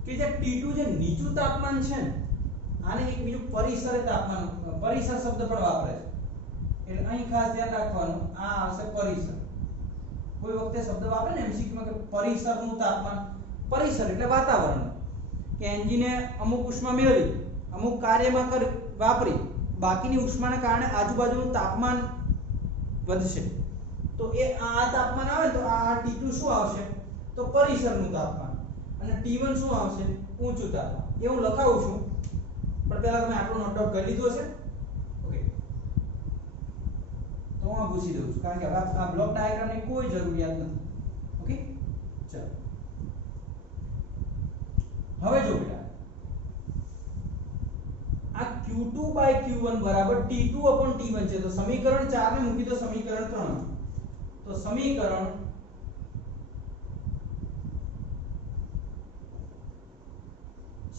કે જે T2 જે નીચું તાપમાન છે ને, આને એક બીજું પરિસર તાપમાન, પરિસર શબ્દ પણ વાપરે છે. એટલે અહીં ખાસ ધ્યાન રાખવાનું, આ આવશે પરિસર. કોઈ વખતે શબ્દ વાપરે ને MCQ માં કે પરિસરનું તાપમાન. પરિસર એટલે વાતાવરણ, કે એન્જિને અમુક ઉષ્મા મેળવી, અમુક કાર્યમાં વાપરી, બાકીની ઉષ્માને કારણે આજુબાજુનું તાપમાન વધશે. તો એ આ તાપમાન આવે તો આ T2 શું આવશે તો પરિસરનું તાપમાન, અને T1 શું આવશે ઊંચું તાપમાન. એ હું લખાવું છું પણ પહેલા તમે આટલો નોટ ડાઉન કરી લીધો છે ઓકે તો હું પૂછી દઉં છું કારણ કે હવે આ બ્લોક ડાયાગ્રામની કોઈ જરૂરિયાત નથી ઓકે ચલો હવે જો બેટા આ q2/q1 બરાબર t2/t1 છે તો સમીકરણ 4 ને મૂકી દો સમીકરણ 3 માં તો સમીકરણ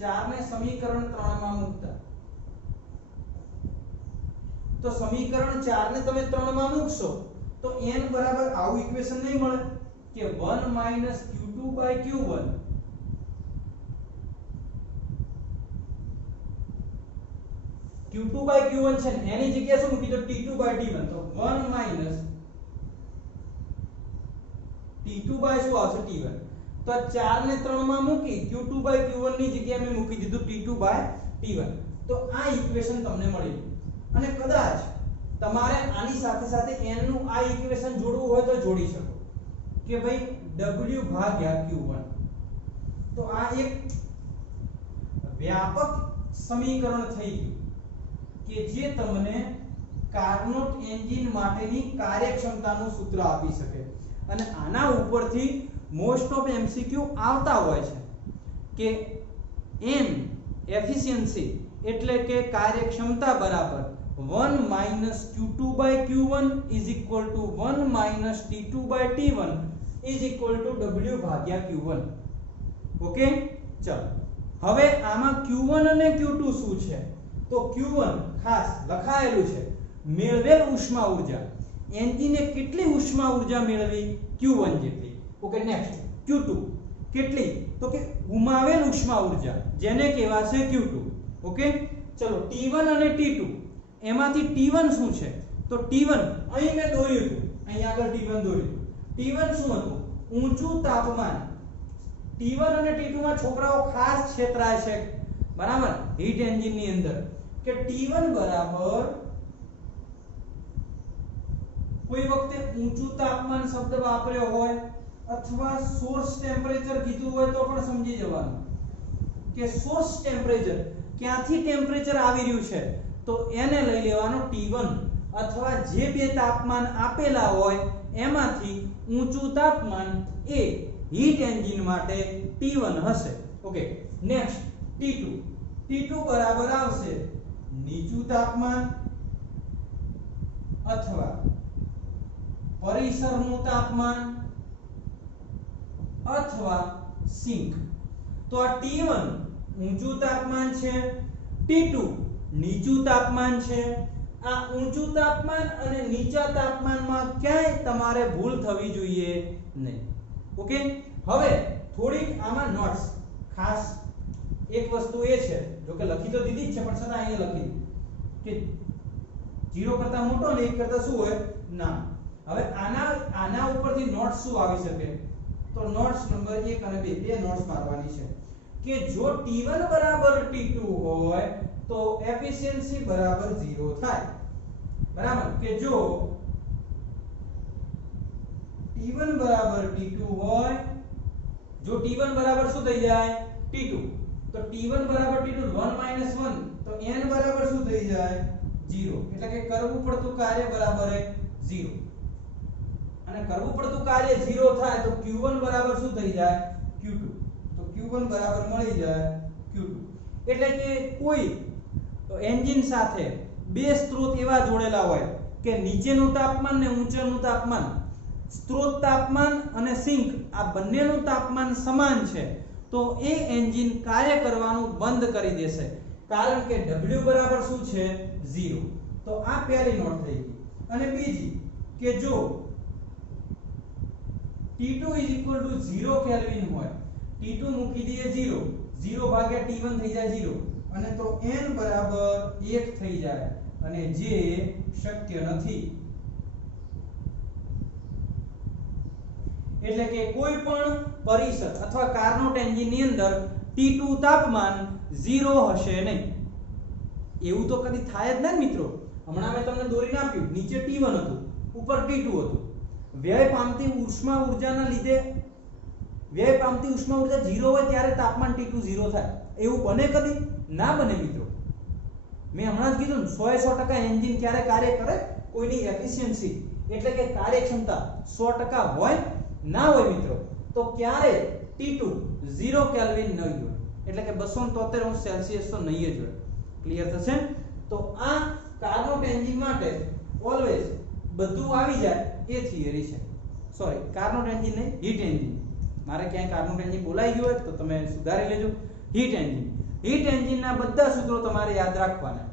4 ને સમીકરણ 3 માં મૂકતા તો સમીકરણ 4 ને તમે 3 માં મૂકશો તો n બરાબર આવું ઇક્વેશન નહીં મળે કે 1 - q2/q1 q2/q1 છે ને એની જગ્યાએ શું મૂકી દો t2/t1 તો 1 - t2/ શું આવશે t1 તો 4 ને 3 માં મૂકી q2/q1 ની જગ્યાએ મેં મૂકી દીધું t2/t1 તો આ ઇક્વેશન તમને મળી અને કદાચ તમારે આની સાથે સાથે n નું આ ઇક્વેશન જોડવું હોય તો જોડી શકો કે ભાઈ w/q1 તો આ એક વ્યાપક સમીકરણ થઈ ગયું કે જે તમને કાર્નોટ એન્જિન માટેની કાર્યક્ષમતાનું સૂત્ર આપી શકે અને આના ઉપરથી મોસ્ટ ઓફ એમસીક્યુ આવતા હોય છે કે m એફિશિયન્સી એટલે કે કાર્યક્ષમતા બરાબર 1 - q2/q1 1 - t2/t1 w/q1 ઓકે ચલો હવે આમાં q1 અને q2 શું છે તો q1 ખાસ લખાયેલું છે મેળવેલ ઉષ્મા ઊર્જા એન્જિને કેટલી ઉષ્મા ઊર્જા મેળવી q1 જેટલી ઓકે નેક્સ્ટ q2 કેટલી તો કે ગુમાવેલ ઉષ્મા ઊર્જા જેને કહેવાશે q2 ઓકે ચલો t1 અને t2 એમાંથી t1 શું છે તો t1 અહીં મેં દોર્યું હતું અહીં આગળ t1 દોર્યું t1 શું હતું ઊંચું તાપમાન t1 અને t2 માં છોકરાઓ ખાસ ક્ષેત્રાય છે બરાબર હીટ એન્જિન ની અંદર કે t1 બરાબર કોઈ વખતે ઊંચું તાપમાન શબ્દ વાપર્યો હોય અથવા સોર્સ ટેમ્પરેચર કીધું હોય તો પણ સમજી જવાનું કે સોર્સ ટેમ્પરેચર ક્યાંથી ટેમ્પરેચર આવી રહ્યું છે તો એને લઈ લેવાનો t1 અથવા જે બે તાપમાન આપેલા હોય એમાંથી ઊંચું તાપમાન એ હીટ એન્જિન માટે t1 હશે ઓકે નેક્સ્ટ t2 બરાબર આવશે નીચું તાપમાન અથવા પરિસરનું તાપમાન અથવા સિંક તો આ t1 ઊંચું તાપમાન છે t2 નીચું તાપમાન છે આ ઊંચું તાપમાન અને નીચા તાપમાનમાં ક્યાંય તમારે ભૂલ થવી જોઈએ નહીં ઓકે હવે થોડીક આમાં નોટ્સ ખાસ એક વસ્તુ એ છે જો કે લખી તો દીધી જ છે પણ છતાં અહીંયા લખી કે 0 કરતા મોટો ને 1 કરતા શું હોય ના હવે આના ઉપરથી નોટ્સ શું આવી શકે તો નોટ્સ નંબર 1 અને 2 બે નોટ્સ મારવાની છે કે જો t1 બરાબર t2 હોય તો એફિશિયન્સી બરાબર 0 થાય બરાબર કે જો t1 બરાબર t2 હોય જો t1 બરાબર શું થઈ જાય t2 તો t1 બરાબર t2 1 - 1 તો n બરાબર શું થઈ જાય 0 એટલે કે કરવું પડતું કાર્ય બરાબર 0 અને કરવું પડતું કાર્ય 0 થાય તો q1 બરાબર શું થઈ જાય q2 તો q1 બરાબર મળી જાય q2 એટલે કે કોઈ એન્જિન સાથે બે સ્ત્રોત એવા જોડેલા હોય કે નીચેનું તાપમાન ને ઊંચાનું તાપમાન સ્ત્રોત તાપમાન અને સિંક આ બંનેનું તાપમાન સમાન છે તો એ એન્જિન કાર્ય કરવાનું બંધ કરી દેશે કારણ કે W બરાબર શું છે 0 તો આ પહેલી નોટ થઈ ગઈ અને બીજી કે જો T2 0 કેલ્વિન હોય T2 મૂકી દઈએ 0 0 ભાગ્યા T1 થઈ જાય 0 અને તો n બરાબર 1 થઈ જાય અને જે શક્ય નથી એટલે કે કોઈ પણ પરિસર અથવા કાર્નોટ એન્જિન ની અંદર T2 તાપમાન 0 હશે નહીં એવું તો કદી થાય જ નહીં મિત્રો હમણાં મેં તમને દોરીને આપ્યું નીચે T1 હતું ઉપર T2 હતું વ્યય પામતી ઉષ્મા ઊર્જાના લીધે વ્યય પામતી ઉષ્મા ઊર્જા 0 હોય ત્યારે તાપમાન T2 0 થાય એવું બને કદી ના બને મિત્રો મેં હમણાં જ કીધું ને 100% એન્જિન ક્યારે કાર્ય કરે, કોઈની એફિશિયન્સી એટલે કે કાર્યક્ષમતા 100% હોય ના હોય મિત્રો તો ક્યારે T2 0 કેલ્વિન નહીં હોય, એટલે કે 273 સેલ્સિયસ તો નહીં જ હોય. ક્લિયર થશે? તો આ કાર્નોટ એન્જિન માટે ઓલવેઝ બધું આવી જાય એ થિયરી છે. સોરી, કાર્નોટ એન્જિન નહીં, હીટ એન્જિન. મારે ક્યાંય કાર્નોટ એન્જિન બોલાઈ ગયું હોય તો તમે સુધારી લેજો. હીટ એન્જિન, હીટ એન્જિનના બધા સૂત્રો તમારે યાદ રાખવાના.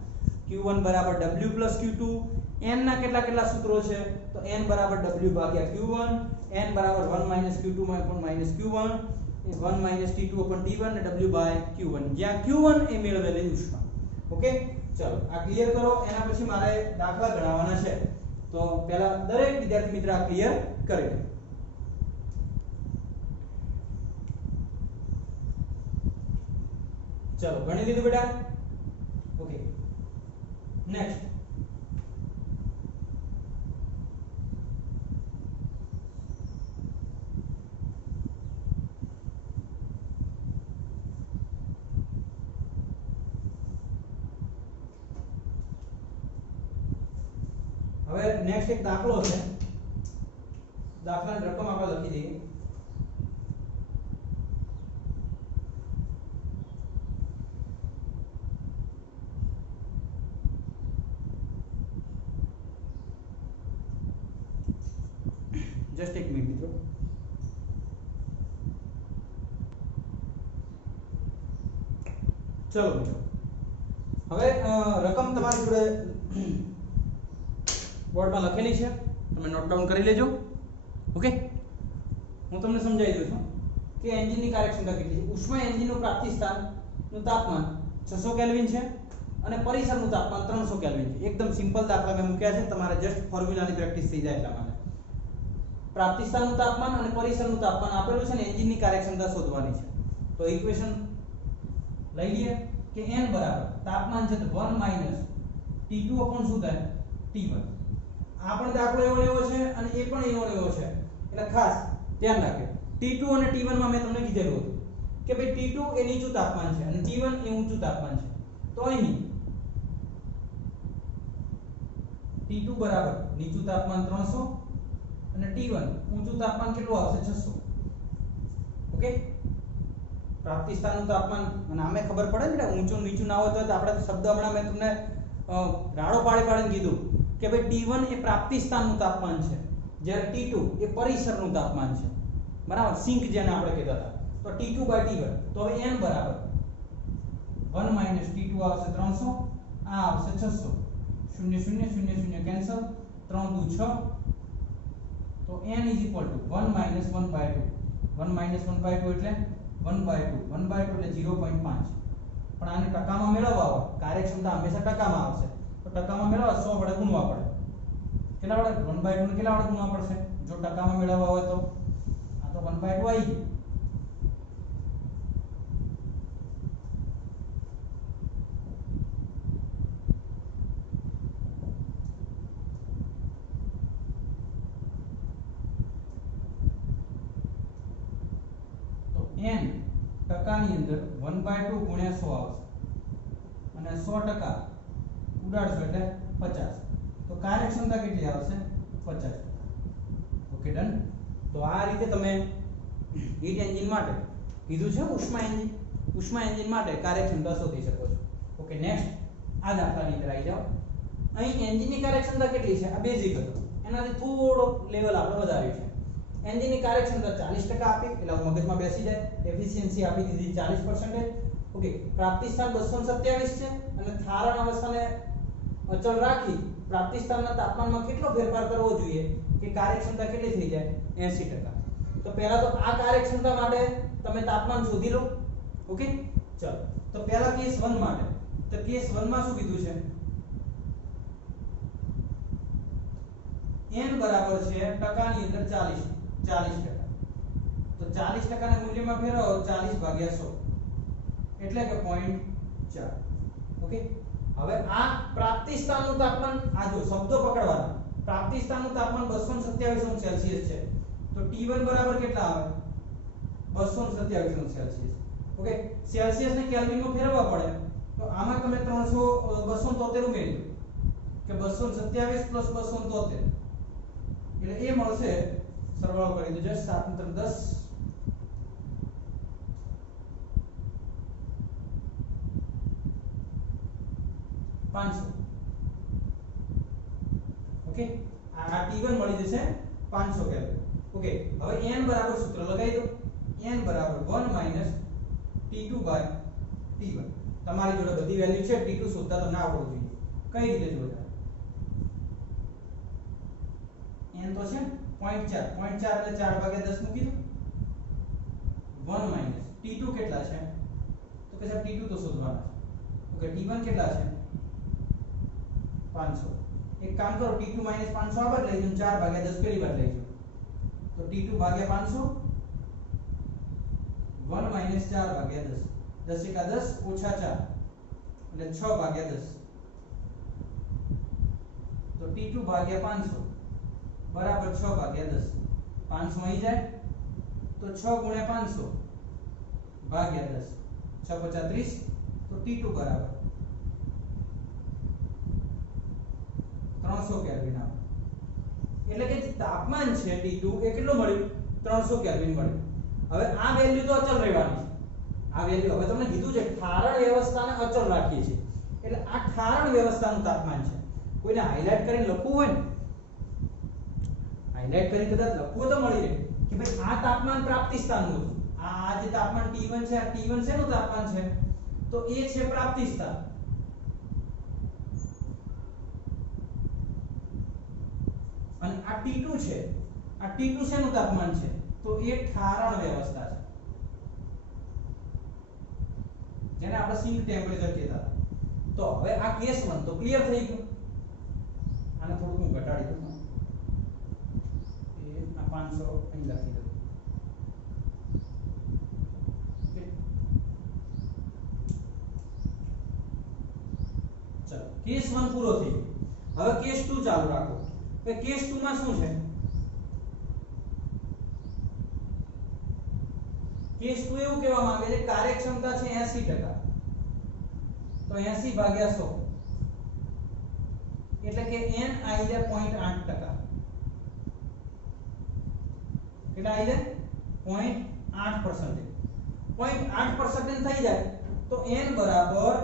Q1 બરાબર W plus Q2. n ના કેટલા સૂત્રો છે તો n બરાબર W ભાગ્યા Q1, n બરાબર 1 minus Q2 minus Q1, 1 minus T2 upon T1 અને W by Q1, જ્યાં Q1 એ મેળવેલી ઉષ્મા. ઓકે, ચલો આ ક્લિયર કરો. એના પછી મારે દાખલા ગણવાના છે, તો પહેલા દરેક વિદ્યાર્થી મિત્ર આ ક્લિયર કરી લે. ચલો ગણી લીધું બેટા? Okay, next. હવે નેક્સ્ટ એક દાખલો છે. દાખલાની રકમ આપણે લખી દઈએ. જસ્ટ એક મિનિટ મિત્રો. ચલો મિત્રો, હવે રકમ તમારી જોડે બોર્ડમાં લખેલી છે, તમે નોટ ડાઉન કરી લેજો. ઓકે, હું તમને સમજાવી દઉં છું કે એન્જિનની કાર્યક્ષમતા કેટલી છે. ઉષ્મા એન્જિનનું પ્રાપ્તિ સ્થાનનું તાપમાન 600 કેલ્વિન છે અને પરિસરનું તાપમાન 300 કેલ્વિન છે. એકદમ સિમ્પલ દાખલા મેં મૂક્યા છે, તમારે જસ્ટ ફોર્મ્યુલાની પ્રેક્ટિસ થઈ જાય એટલા માટે. પ્રાપ્તિ સ્થાનનું તાપમાન અને પરિસરનું તાપમાન આપેલું છે ને એન્જિનની કાર્યક્ષમતા શોધવાની છે. તો ઇક્વેશન લઈ લઈએ કે n બરાબર તાપમાન છે તો 1 minus T2 upon શું થાય T1. આ પણ દાખલો એવો છે અને એ પણ એવો છે, એટલે ખાસ ધ્યાન રાખજો. T2 અને T1 માં મેં તમને કીધેલું હતું કે ભાઈ T2 એ નીચું તાપમાન છે અને T1 એ ઊંચું તાપમાન છે. તો અહીં T2 બરાબર નીચું તાપમાન 300 અને T1 ઊંચું તાપમાન કેટલું આવશે 600. ઓકે, પ્રાપ્તિ સ્થાનનું તાપમાન અને આમે ખબર પડે ને ઊંચું નીચું ના હોય તો આપણે શબ્દ હમણાં મેં તમને રાડો પાડીને કીધું કે ભાઈ T1 એ પ્રાપ્તિ સ્થાનનું તાપમાન છે, જ્યારે T2 એ પરિસરનું તાપમાન છે. બરાબર, સિંક જેને આપણે કહેતા હતા. તો T2 by T1, તો હવે n બરાબર 1 minus T2 આવશે 300, આ આવશે 600. 0 0 0 0 કેન્સલ, 3 2 6. તો n is equal to 1 minus 1 by 2. 1 minus 1 by 2 એટલે 1 by 2. 1 by 2 એટલે 0.5. પણ આને ટકામાં મેળવવા હોય, કાર્યક્ષમતા હંમેશા ટકામાં આવશે, તો ટકામાં મેળવવા 100 વડે ગુણવા પડે. કેટલા વડે? 1 by 2 ને કેટલા વડે ગુણવા પડશે જો ટકામાં મેળવવા હોય તો? આ તો 1 by 2 આવી ગયું. n ટકાની અંદર 1 by 2 ગુણ્યા 100 આવશે અને 100% ઉડાડશો એટલે 50. તો કાર્યક્ષમતા કેટલી આવશે? 50%. Okay, done. તો આ રીતે તમે હીટ એન્જિન માટે કીધું છે ઉષ્મા એન્જિન માટે કાર્યક્ષમતા શોધી શકો છો. ઓકે, નેક્સ્ટ આ દાખલાની અંદર આવી જાઓ. અહીં એન્જિનની કાર્યક્ષમતા કેટલી છે? આ બેઝિક હતું, એનાથી થોડો લેવલ આપણે વધાર્યું છે. એન્જિનની કાર્યક્ષમતા 40% આપી એટલે મગજમાં બેસી જાય. એફિશિયન્સી આપી દીધી 40%. ઓકે, પ્રાપ્તિ સ્થાન 227 છે અને ઠારણ અવસ્થાને અચળ રાખી પ્રાપ્તિ સ્થાનના તાપમાનમાં કેટલો ફેરફાર કરવો જોઈએ કે કાર્યક્ષમતા કેટલી થઈ જાય? 80%. તો પહેલા તો આ કાર્યક્ષમતા માટે તમે તાપમાન શોધી લો. ઓકે, ચલો તો પહેલા કેસ 1 માટે, તો કેસ 1 માં શું કીધું છે? n બરાબર છે ટકાની અંદર 40%. તો 40% ના મૂલ્યમાં ફેરવો 40 ભાગ્યા 100 એટલે કે 0.4. ઓકે, હવે આ પ્રાપ્તિ સ્થાનનું તાપમાન, આ જો શબ્દો પકડવાના. પ્રાપ્તિ સ્થાનનું તાપમાન 227 સેલ્સિયસ છે, તો T1 બરાબર કેટલા આવે? 227 સેલ્સિયસ. ઓકે, સેલ્સિયસ ને કેલ્વિનમાં ફેરવવા પડે તો આમાં તમે 273 ઉમેરી દો કે 227 + 273 એટલે એ મળશે સરવાળો કરી દેજો 7 × 10 500 ઓકે આ T1 મળી જશે 500 કેલ્વિન ઓકે હવે n બરાબર સૂત્ર લગાવી દો n બરાબર 1 - T2 / T1 તમારી જોડે બધી વેલ્યુ છે T2 શોધતા તમને આવડવું જોઈએ કઈ રીતે જોતા n તો છે 0.4 એટલે 4/10 મૂકી દો 1 - T2 કેટલા છે તો કે સાહેબ T2 તો શોધવાના છે ઓકે T1 કેટલા છે 500 એક કામ કરો T2 - 500 આ બાદ લઈ જાઓ 4/10 પેલી બાદ લઈ જાઓ તો T2 / 500 1 - 4/10 10 * 10 - 4 એટલે 6/10 તો T2 / 500 બરાબર 6/10 500 અહીં જાય તો 6 × 500 ભાગ્યા 10 6 × 5 = 30 તો T2 બરાબર 300 કેલ્વિન આવે એટલે કે તાપમાન છે T2 એ કેટલું મળ્યું 300 કેલ્વિન મળ્યું હવે આ વેલ્યુ તો અચલ રહેવાની છે આ વેલ્યુ હવે તમને કીધું છે ઠારણ વ્યવસ્થાને અચલ રાખીએ છીએ એટલે આ ઠારણ વ્યવસ્થાનું તાપમાન છે કોઈને હાઇલાઇટ કરીને લખવું હોય ને હાઇલાઇટ કરીને કદાચ લખવું તો મળી રહે કે ભાઈ આ તાપમાન પ્રાપ્તિ સ્થાનનું હતું આ જે તાપમાન T1 છે આ T1 શેનું તાપમાન છે તો એ છે પ્રાપ્તિ સ્થાન અને આ T2 છે આ T2 શેનું તાપમાન છે તો એ ઠારણ વ્યવસ્થા છે જેને આપણે સિંક ટેમ્પરેચર કહેતા હતા તો હવે આ કેસ 1 તો ક્લિયર થઈ ગયું આને થોડું હું ઘટાડી દઉં એ આ 500 અહીં લખી દઉં ચલો કેસ 1 પૂરો થઈ ગયો હવે કેસ 2 ચાલુ રાખો કે કેસ 2 માં શું છે કેસ 2 એવું કહેવા માંગે છે કાર્યક્ષમતા છે 80% તો 80/100 એટલે કે n આવી જાય 0.8%. કેટલા આવી જાય 0.8%. 0.8% થઈ જાય તો n બરાબર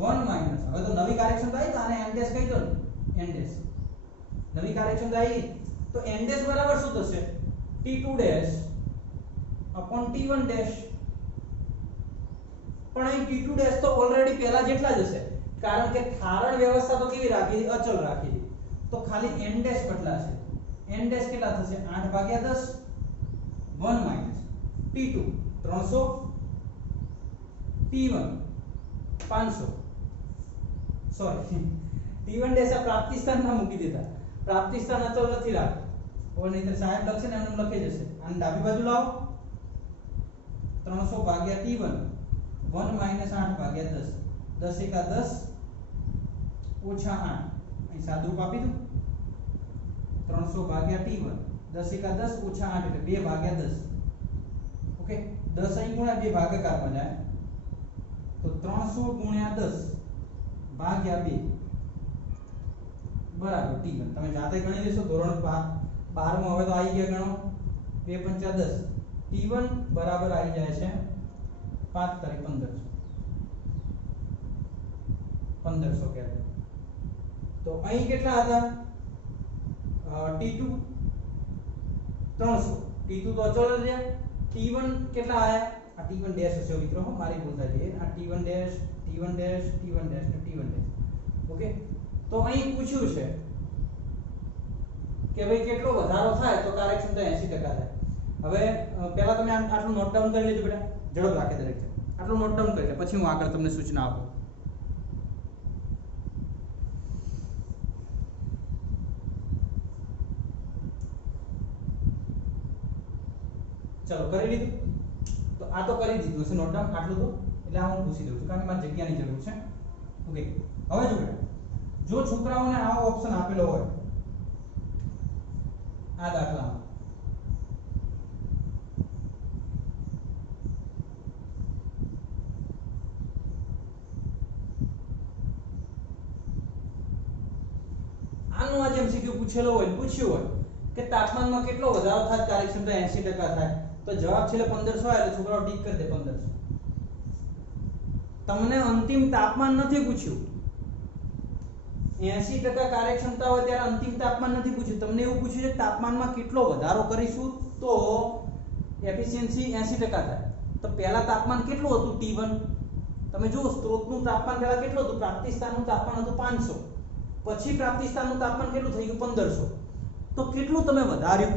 1 માઈનસ હવે તો નવી કાર્યક્ષમતા આવી તો આને n ડેશ કહી દો ને n ડેશ નવી કાર્યક્ષમતા આવી તો n ડેશ બરાબર શું થશે t2 dash upon t1 dash પણ અહીં t2 ડેશ તો ઓલરેડી પહેલા જેટલા જ હશે કારણ કે ઠારણ વ્યવસ્થા તો કેવી રાખી અચલ રાખી તો ખાલી n ડેશ કેટલા છે n ડેશ કેટલા થશે 8/10 1 minus t2 300 t1 500 sorry t1 dash આ પ્રાપ્તિ સ્થાનમાં મૂકી દીધા પ્રાપ્તિ સ્થાન અચલ નથી રાખો ઓર નહીતર સાહેબ લખશે ને એનું લખી જશે આને ડાબી બાજુ લાવો 300/t1 1 - 8/10 10 * 10 - 8 અહીં સાદું આપી દઉં 300/t1 10 * 10 - 8 એટલે 2/10 ઓકે 10 અહીં ગુણ્યા 2 ભાગાકારમાં જાય તો 300 × 10 ભાગ્યા 2 બરાબર t1 તમે જાતે ગણી લેશો ધોરણ 12 માં હવે તો આવી ગયા ગણો 2 × 5 = 10 t1 બરાબર આવી જાય છે 5 × 1500 કેલ્વિન તો અહીં કેટલા હતા t2 300 t2 તો અચળ રહ્યા t1 કેટલા આયા આ t1 ડેશ હશે મિત્રો મારી ભૂલ થઈ ગઈ આ t1 dash t1 dash t1 dash ને t1 ડેશ ઓકે તો અહીં પૂછ્યું છે કે ભાઈ કેટલો વધારો થાય તો કાર્યક્ષમતા 80% થાય હવે પહેલા તમે આટલું નોટ ડાઉન કરી લેજો બેટા ઝડપ રાખે દરેક આટલું નોટ ડાઉન કરી લે પછી હું આગળ તમને સૂચના આપું ચલો કરી લીધું તો આ તો કરી દીધું છે નોટ ડાઉન આટલું તો એટલે આ હું પૂછી દઉં છું કારણ કે મારે જગ્યાની જરૂર છે ઓકે હવે જો બેટા જો છોકરાઓને આવો ઓપ્શન આપેલો હોય આ દાખલામાં પૂછેલો હોય પૂછ્યું હોય કે તાપમાનમાં કેટલો વધારો થાય કાર્યક્ષમતા 80% થાય તો જવાબ છેલ્લે 1500 આવે એટલે છોકરાઓ ટીક કરી દે 1500 તમને અંતિમ તાપમાન નથી પૂછ્યું 80% કાર્યક્ષમતા હોય ત્યારે અંતિમ તાપમાન નથી પૂછ્યું તમને એવું પૂછ્યું છે તાપમાનમાં કેટલો વધારો કરીશું તો એફિશિયન્સી 80% થાય તો પહેલા તાપમાન કેટલું હતું T1 તમે જો સ્ત્રોતનું તાપમાન પહેલા કેટલું હતું પ્રાપ્તિ સ્થાનનું તાપમાન હતું 500 પછી પ્રાપ્તિ સ્થાનનું તાપમાન કેટલું થઈ ગયું 1500 તો કેટલું તમે વધાર્યું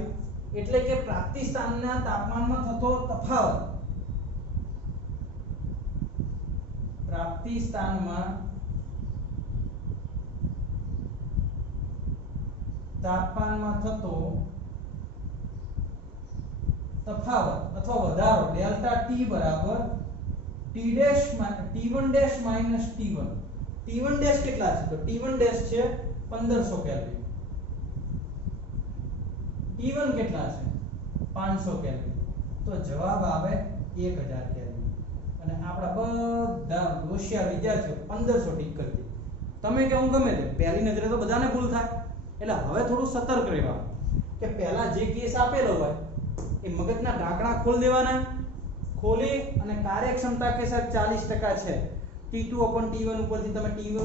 એટલે કે પ્રાપ્તિ સ્થાનના તાપમાનમાં થતો તફાવત પ્રાપ્તિ સ્થાનમાં તાપમાનમાં થતો તફાવત અથવા વધારો ડેલ્ટા T બરાબર T1 dash minus T1 T1 dash કેટલા છે તો T1 ડેશ છે 1500 કેલ્વિન T1 કેટલા છે 500 કેલ્વિન તો જવાબ આવે 1000 કેલ્વિન અને આપણા બધા હોશિયાર વિદ્યાર્થીઓ 1500 ટીક કરી દે તમે કે હું ગમે તે પહેલી નજરે તો બધાને ભૂલ થાય એટલે હવે થોડું સતર્ક રહેવા કે પહેલા જે કેસ આપેલો હોય એ મગજના ઢાંકણા ખોલ દેવાના ખોલી અને કાર્યક્ષમતા કે સાહેબ 40% છે T2/T1 ઉપરથી તમે T2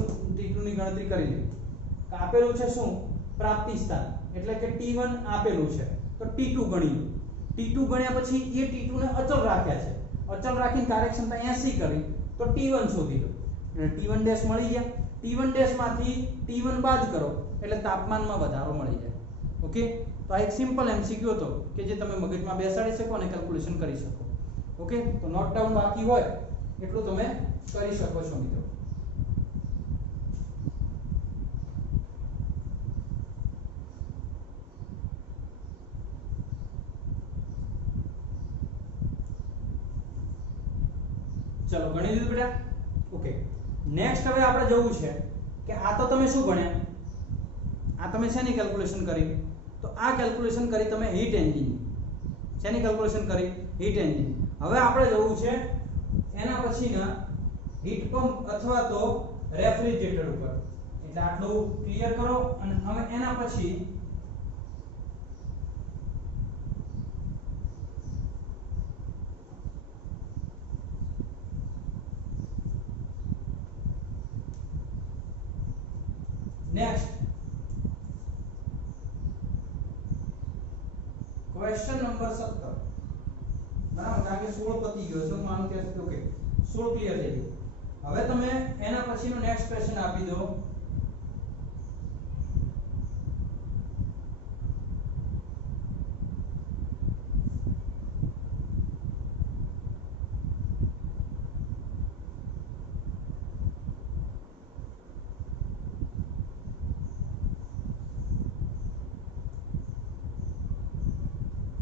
ની ગણતરી કરી લો આપેલું છે શું પ્રાપ્તિ સ્થાન એટલે કે T1 આપેલું છે તો T2 ગણી લો T2 ગણ્યા પછી એ T2 ને અચલ રાખ્યા છે અચલ રાખીને કાર્યક્ષમતા 80 કરી તો T1 શોધી લો એટલે T1 ડેશ મળી ગયા T1 ડેશ માંથી T1 બાદ કરો એટલે તાપમાનમાં વધારો મળી જાય ઓકે તો આ એક સિમ્પલ એમસીક્યુ હતો કે જે તમે મગજમાં બેસાડી શકો અને કેલ્ક્યુલેશન કરી શકો ઓકે તો નોટ ડાઉન બાકી હોય એટલું તમે કરી શકો છો મિત્રો ચલો ગણી લીધું બેટા ઓકે નેક્સ્ટ હવે આપણે જવું છે કે આ તો તમે શું ભણ્યા આ તમે શેની કેલ્ક્યુલેશન કરી તો આ કેલ્ક્યુલેશન કરી તમે હીટ એન્જિન શેની કેલ્ક્યુલેશન કરી હીટ એન્જિન હવે આપણે જવું છે એના પછીના હીટ પંપ અથવા તો રેફ્રિજરેટર ઉપર એટલે આટલું ક્લિયર કરો અને હવે એના પછી નેક્સ્ટ ક્વેશ્ચન નંબર 17 બરાબર કારણ કે 16 પતી ગયો છે હું માનું કે ઓકે 16 ક્લિયર થઈ ગયું હવે તમે એના પછીનો નેક્સ્ટ ક્વેશ્ચન આપી દો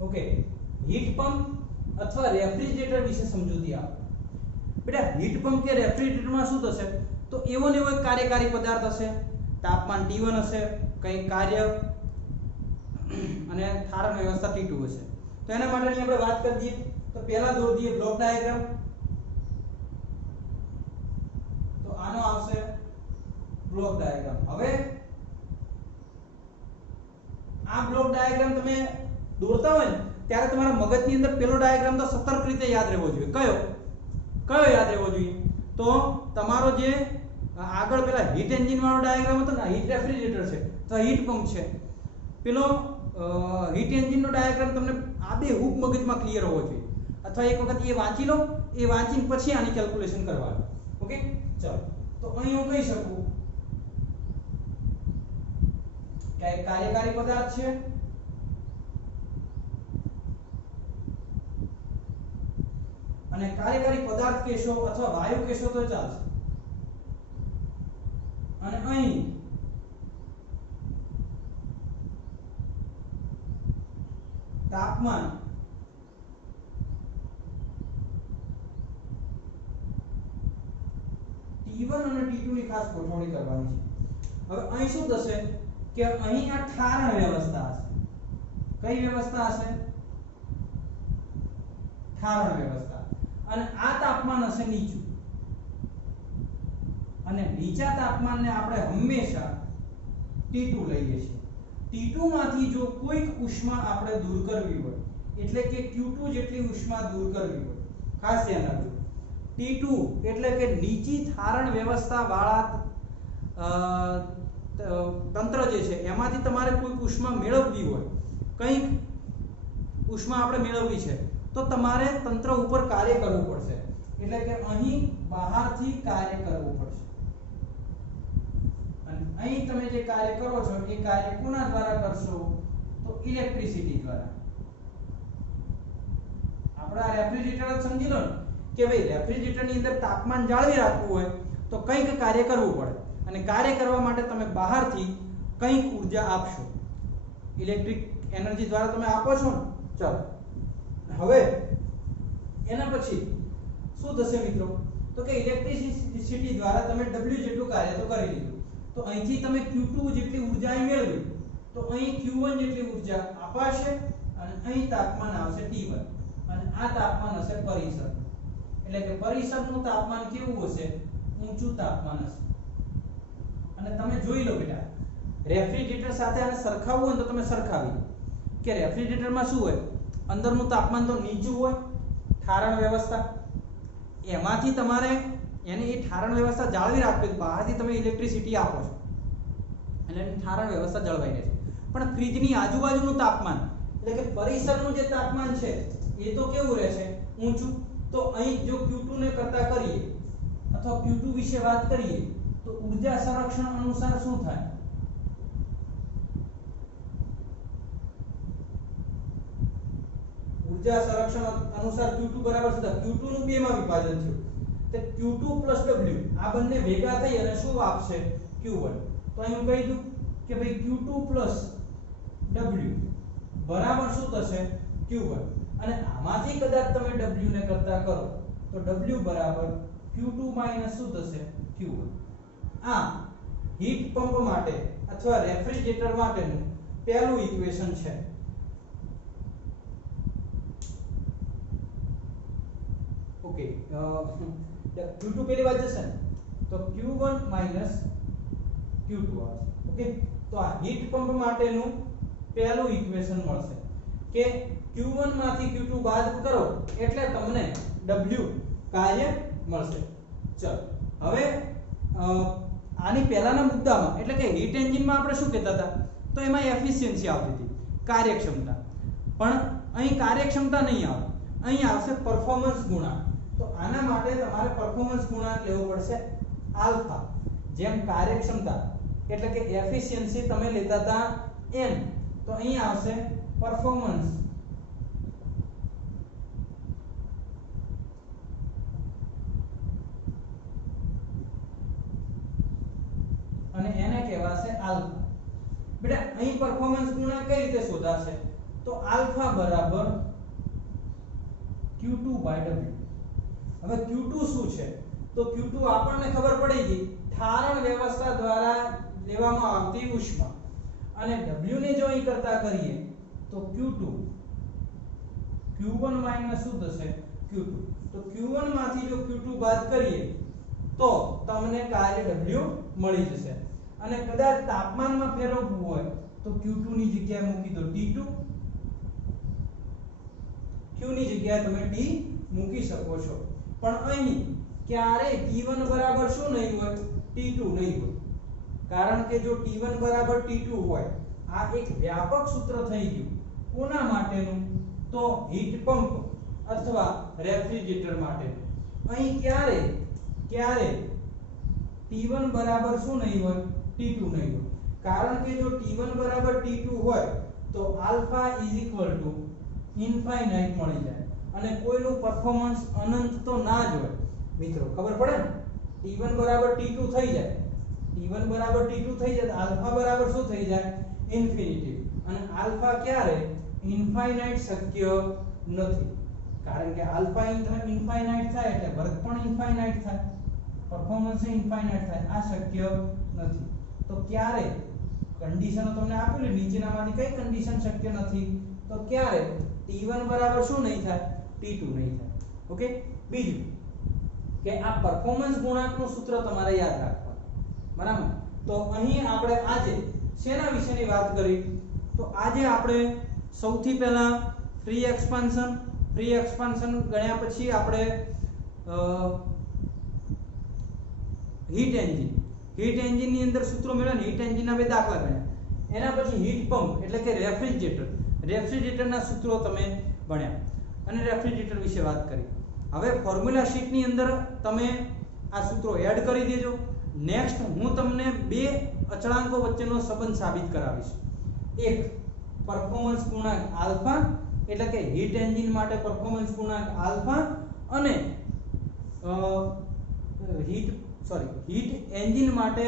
ઓકે હીટ પંપ અથવા રેફ્રિજરેટર વિશે સમજૂતી આપો બેટા હીટ પંપ કે રેફ્રિજરેટરમાં શું થશે તો એવો ને એવો એક કાર્યકારી પદાર્થ હશે તાપમાન T1 હશે કઈ કાર્ય અને ઠારણ વ્યવસ્થા T2 હશે તો એના માટેની આપણે વાત કરી દઈએ તો પહેલા દોરી દઈએ બ્લોક ડાયાગ્રામ તો આનો આવશે બ્લોક ડાયાગ્રામ હવે આ બ્લોક ડાયાગ્રામ તમે દોરતા હોય ને ત્યારે તમારા મગજની અંદર પેલો ડાયાગ્રામ તો સતર્ક રીતે યાદ રહેવો જોઈએ કયો યાદ રહેવો જોઈએ તો તમારો જે આગળ પેલા હીટ એન્જિન વાળો ડાયાગ્રામ હતો ને હીટ રેફ્રિજરેટર છે તો હીટ પંપ છે પેલો હીટ એન્જિન નો ડાયાગ્રામ તમને આબે હૂબ મગજમાં ક્લિયર હોવો જોઈએ અથવા એક વખત એ વાંચી લો એ વાંચીને પછી આની કેલ્ક્યુલેશન કરવાનું ઓકે ચલો તો અહીં હું કહી શકું કે એક કાર્યકારી પદાર્થ છે અને કાર્યકારી પદાર્થ કેશો અથવા વાયુ કેશો તો ચાલશે અને અહીં તાપમાન T1 અને T2 ની ખાસ ગોઠવણી કરવાની છે હવે અહીં શું થશે કે અહીં આ ઠારણ વ્યવસ્થા હશે કઈ વ્યવસ્થા હશે ઠારણ વ્યવસ્થા અને આ તાપમાન હશે નીચું અને નીચા તાપમાનને આપણે હંમેશા T2 લઈએ છીએ T2 માંથી જો કોઈક ઉષ્મા આપણે દૂર કરવી હોય એટલે કે Q2 જેટલી ઉષ્મા દૂર કરવી હોય, ખાસ ધ્યાન રાખજો. T2 એટલે કે નીચી ઠારણ વ્યવસ્થા વાળા તંત્ર જે છે એમાંથી તમારે કોઈ ઉષ્મા મેળવવી હોય, કંઈક ઉષ્મા આપણે મેળવવી છે તો તમારે તંત્ર ઉપર કાર્ય કરવું પડશે. એટલે કે અહીં બહારથી કાર્ય કરવું પડશે અને અહીં તમે જે કાર્ય કરો છો એ કાર્ય કોના દ્વારા કરશો? તો ઇલેક્ટ્રિસિટી દ્વારા. આપણા રેફ્રિજરેટર સમજી લો ને કે ભાઈ રેફ્રિજરેટરની અંદર તાપમાન જાળવી રાખવું હોય તો કંઈક કાર્ય કરવું પડે અને કાર્ય કરવા માટે તમે બહારથી કંઈક ઊર્જા આપશો, ઇલેક્ટ્રિક એનર્જી દ્વારા તમે આપો છો ને. ચાલો હવે એના પછી શું થશે મિત્રો? તો કે ઇલેક્ટ્રિસિટી દ્વારા તમે W જેટલું કાર્ય તો કરી લીધું, તો અહીંથી તમે Q2 જેટલી ઊર્જા મેળવી તો અહીં Q1 જેટલી ઊર્જા અપાશે અને અહીં તાપમાન આવશે T1 અને આ તાપમાન હશે પરિસર. એટલે કે પરિસરનું તાપમાન કેવું હશે? ઊંચું તાપમાન હશે. અને તમે જોઈ લો બેટા, રેફ્રિજરેટર સાથે આને સરખાવવું હોય તો તમે સરખાવી લો કે રેફ્રિજરેટરમાં શું હોય? અંદરનું તાપમાન તો નીચું હોય, ઠારણ વ્યવસ્થા, એમાંથી તમારે એની એ ઠારણ વ્યવસ્થા જાળવી રાખવી, બહારથી તમે ઇલેક્ટ્રિસિટી આપો છો એટલે એની ઠારણ વ્યવસ્થા જળવાઈ રહે છે. પણ ફ્રીજની આજુબાજુનું તાપમાન એટલે કે પરિસરનું જે તાપમાન છે એ તો કેવું રહેશે? ઊંચું. તો અહીં જો Q2 ને કરતા કરીએ અથવા Q2 વિશે વાત કરીએ તો ઊર્જા સંરક્ષણ અનુસાર શું થાય? ઊર્જા સંરક્ષણ અનુસાર Q2 બરાબર શું થાય? Q2 નું બે માં વિભાજન થયું તો Q2 W આ બંને ભેગા થઈ અને શું આપશે? Q1. તો અહીં હું કહી દઉં કે ભાઈ Q2 W બરાબર શું થશે? Q1. અને આમાંથી કદાચ તમે W ને કરતા કરો તો W બરાબર Q2 માઈનસ શું થશે? Q1. આ હીટ પંપ માટે અથવા રેફ્રિજરેટર માટેનું પહેલું ઇક્વેશન છે. ઓકે, Q2 પેલી વાત જશે ને તો Q1 માઈનસ Q2 આવશે. ઓકે, તો આ હીટ પંપ માટેનું પહેલું ઇક્વેશન મળશે કે Q1 માંથી Q2 બાદ કરો એટલે તમને W કાર્ય મળશે. ચલો હવે આની પહેલાના મુદ્દામાં એટલે કે હીટ એન્જિનમાં આપણે શું કહેતા હતા? તો એમાં એફિશિયન્સી આવતી હતી, કાર્યક્ષમતા. પણ અહીં કાર્યક્ષમતા નહીં આવે, અહીં આવશે પરફોર્મન્સ ગુણાંક. તો આના માટે તમારે પરફોર્મન્સ ગુણાંક લેવો પડશે આલ્ફા. જેમ કાર્યક્ષમતા એટલે કે એફિશિયન્સી તમે લેતા હતા n, તો અહીં આવશે પરફોર્મન્સ. અને એને કહેવાશે આલ્ફા. બેટા અહીં પરફોર્મન્સ ગુણાંક કઈ રીતે શોધાશે? તો આલ્ફા બરાબર Q2 W. હવે Q2 શું છે? તો Q2 આપણને ખબર પડી ગઈ, ઠારણ વ્યવસ્થા દ્વારા લેવામાં આવતી ઉષ્મા. અને W ને જો અહીં કરતા કરીએ તો Q2 Q1 માઈનસ શું થશે? Q2. તો Q1 માંથી જો Q2 બાદ કરીએ તો તમને કાર્ય W મળી જશે. અને કદાચ તાપમાનમાં ફેરવવું હોય તો Q2 ની જગ્યાએ મૂકી દો T2, Q ની જગ્યાએ તમે T મૂકી શકો છો. પણ અહીં ક્યારે T1 બરાબર શું નહીં હોય? T2 નહીં હોય. કારણ કે જો T1 બરાબર T2 હોય, આ એક વ્યાપક સૂત્ર થઈ ગયું. કોના માટેનું? તો હીટ પંપ અથવા રેફ્રિજરેટર માટે. અહીં ક્યારે T1 બરાબર શું નહીં હોય? T2 નહીં હોય. કારણ કે જો T1 બરાબર T2 હોય તો આલ્ફા ઇન્ફાઇનાઇટ મળી જાય અને કોઈનું પરફોર્મન્સ અનંત તો ના જ હોય. મિત્રો ખબર પડે ને, T1 બરાબર T2 થઈ જાય, T1 બરાબર T2 થઈ જાય તો આલ્ફા બરાબર શું થઈ જાય? ઇન્ફિનિટી. અને આલ્ફા ક્યારે ઇન્ફાઇનાઇટ શક્ય નથી. કારણ કે આલ્ફા ઇન્ફાઇનાઇટ થાય એટલે વર્ક પણ ઇન્ફાઇનાઇટ થાય, પરફોર્મન્સ ઇન્ફાઇનાઇટ થાય. આ શક્ય નથી. તો ક્યારે કન્ડિશનો તમને આપેલી નીચેનામાંથી કઈ કન્ડિશન શક્ય નથી? તો ક્યારે T1 બરાબર શું નહીં થાય? T2 નહીં થાય. ઓકે, બીજું કે આ પરફોર્મન્સ ગુણાંકનું સૂત્ર તમારે યાદ રાખવાનું. બરાબર? તો અહીં આપણે આજે શેના વિશેની વાત કરી? તો આજે આપણે સૌથી પહેલા ફ્રી એક્સપાન્શન ગણ્યા પછી આપણે હીટ એન્જિન ની અંદર સૂત્રો મેળવ્યા. હીટ એન્જિન ના બે દાખલા ગણ્યા. એના પછી હીટ પંપ એટલે કે રેફ્રિજરેટરના સૂત્રો તમે ભણ્યા અને રેફ્રિજરેટર વિશે વાત કરી. હવે ફોર્મ્યુલા શીટ ની અંદર તમે આ સૂત્રો એડ કરી દેજો. નેક્સ્ટ હું તમને બે અચળાંકો વચ્ચેનો સંબંધ સાબિત કરાવીશ. એક પરફોર્મન્સ ગુણાંક આલ્ફા એટલે કે હીટ એન્જિન માટે પરફોર્મન્સ ગુણાંક આલ્ફા અને હીટ એન્જિન માટે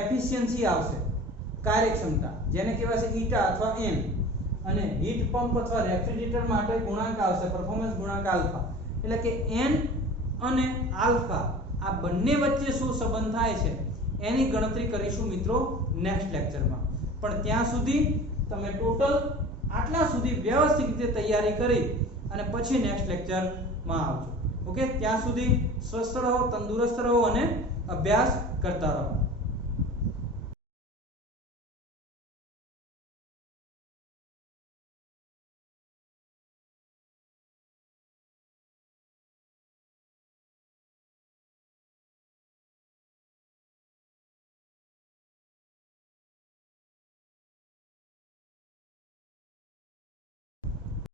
એફિશિયન્સી આવશે, કાર્યક્ષમતા, જેને કહેવાય છે ઈટા અથવા એન. અને હીટ પંપ અથવા રેફ્રિજરેટર માટે ગુણાંક આવશે પરફોર્મન્સ ગુણાંક આલ્ફા. એટલે કે એન અને આલ્ફા આ બંને વચ્ચે શું સંબંધ થાય છે એની ગણતરી કરીશું મિત્રો નેક્સ્ટ લેક્ચરમાં. પણ ત્યાં સુધી તમે ટોટલ આટલા સુધી વ્યવસ્થિત રીતે તૈયારી કરી અને પછી નેક્સ્ટ લેક્ચરમાં આવજો. ઓકે, ત્યાં સુધી સ્વસ્થ રહો, તંદુરસ્ત રહો અને અભ્યાસ કરતા રહો.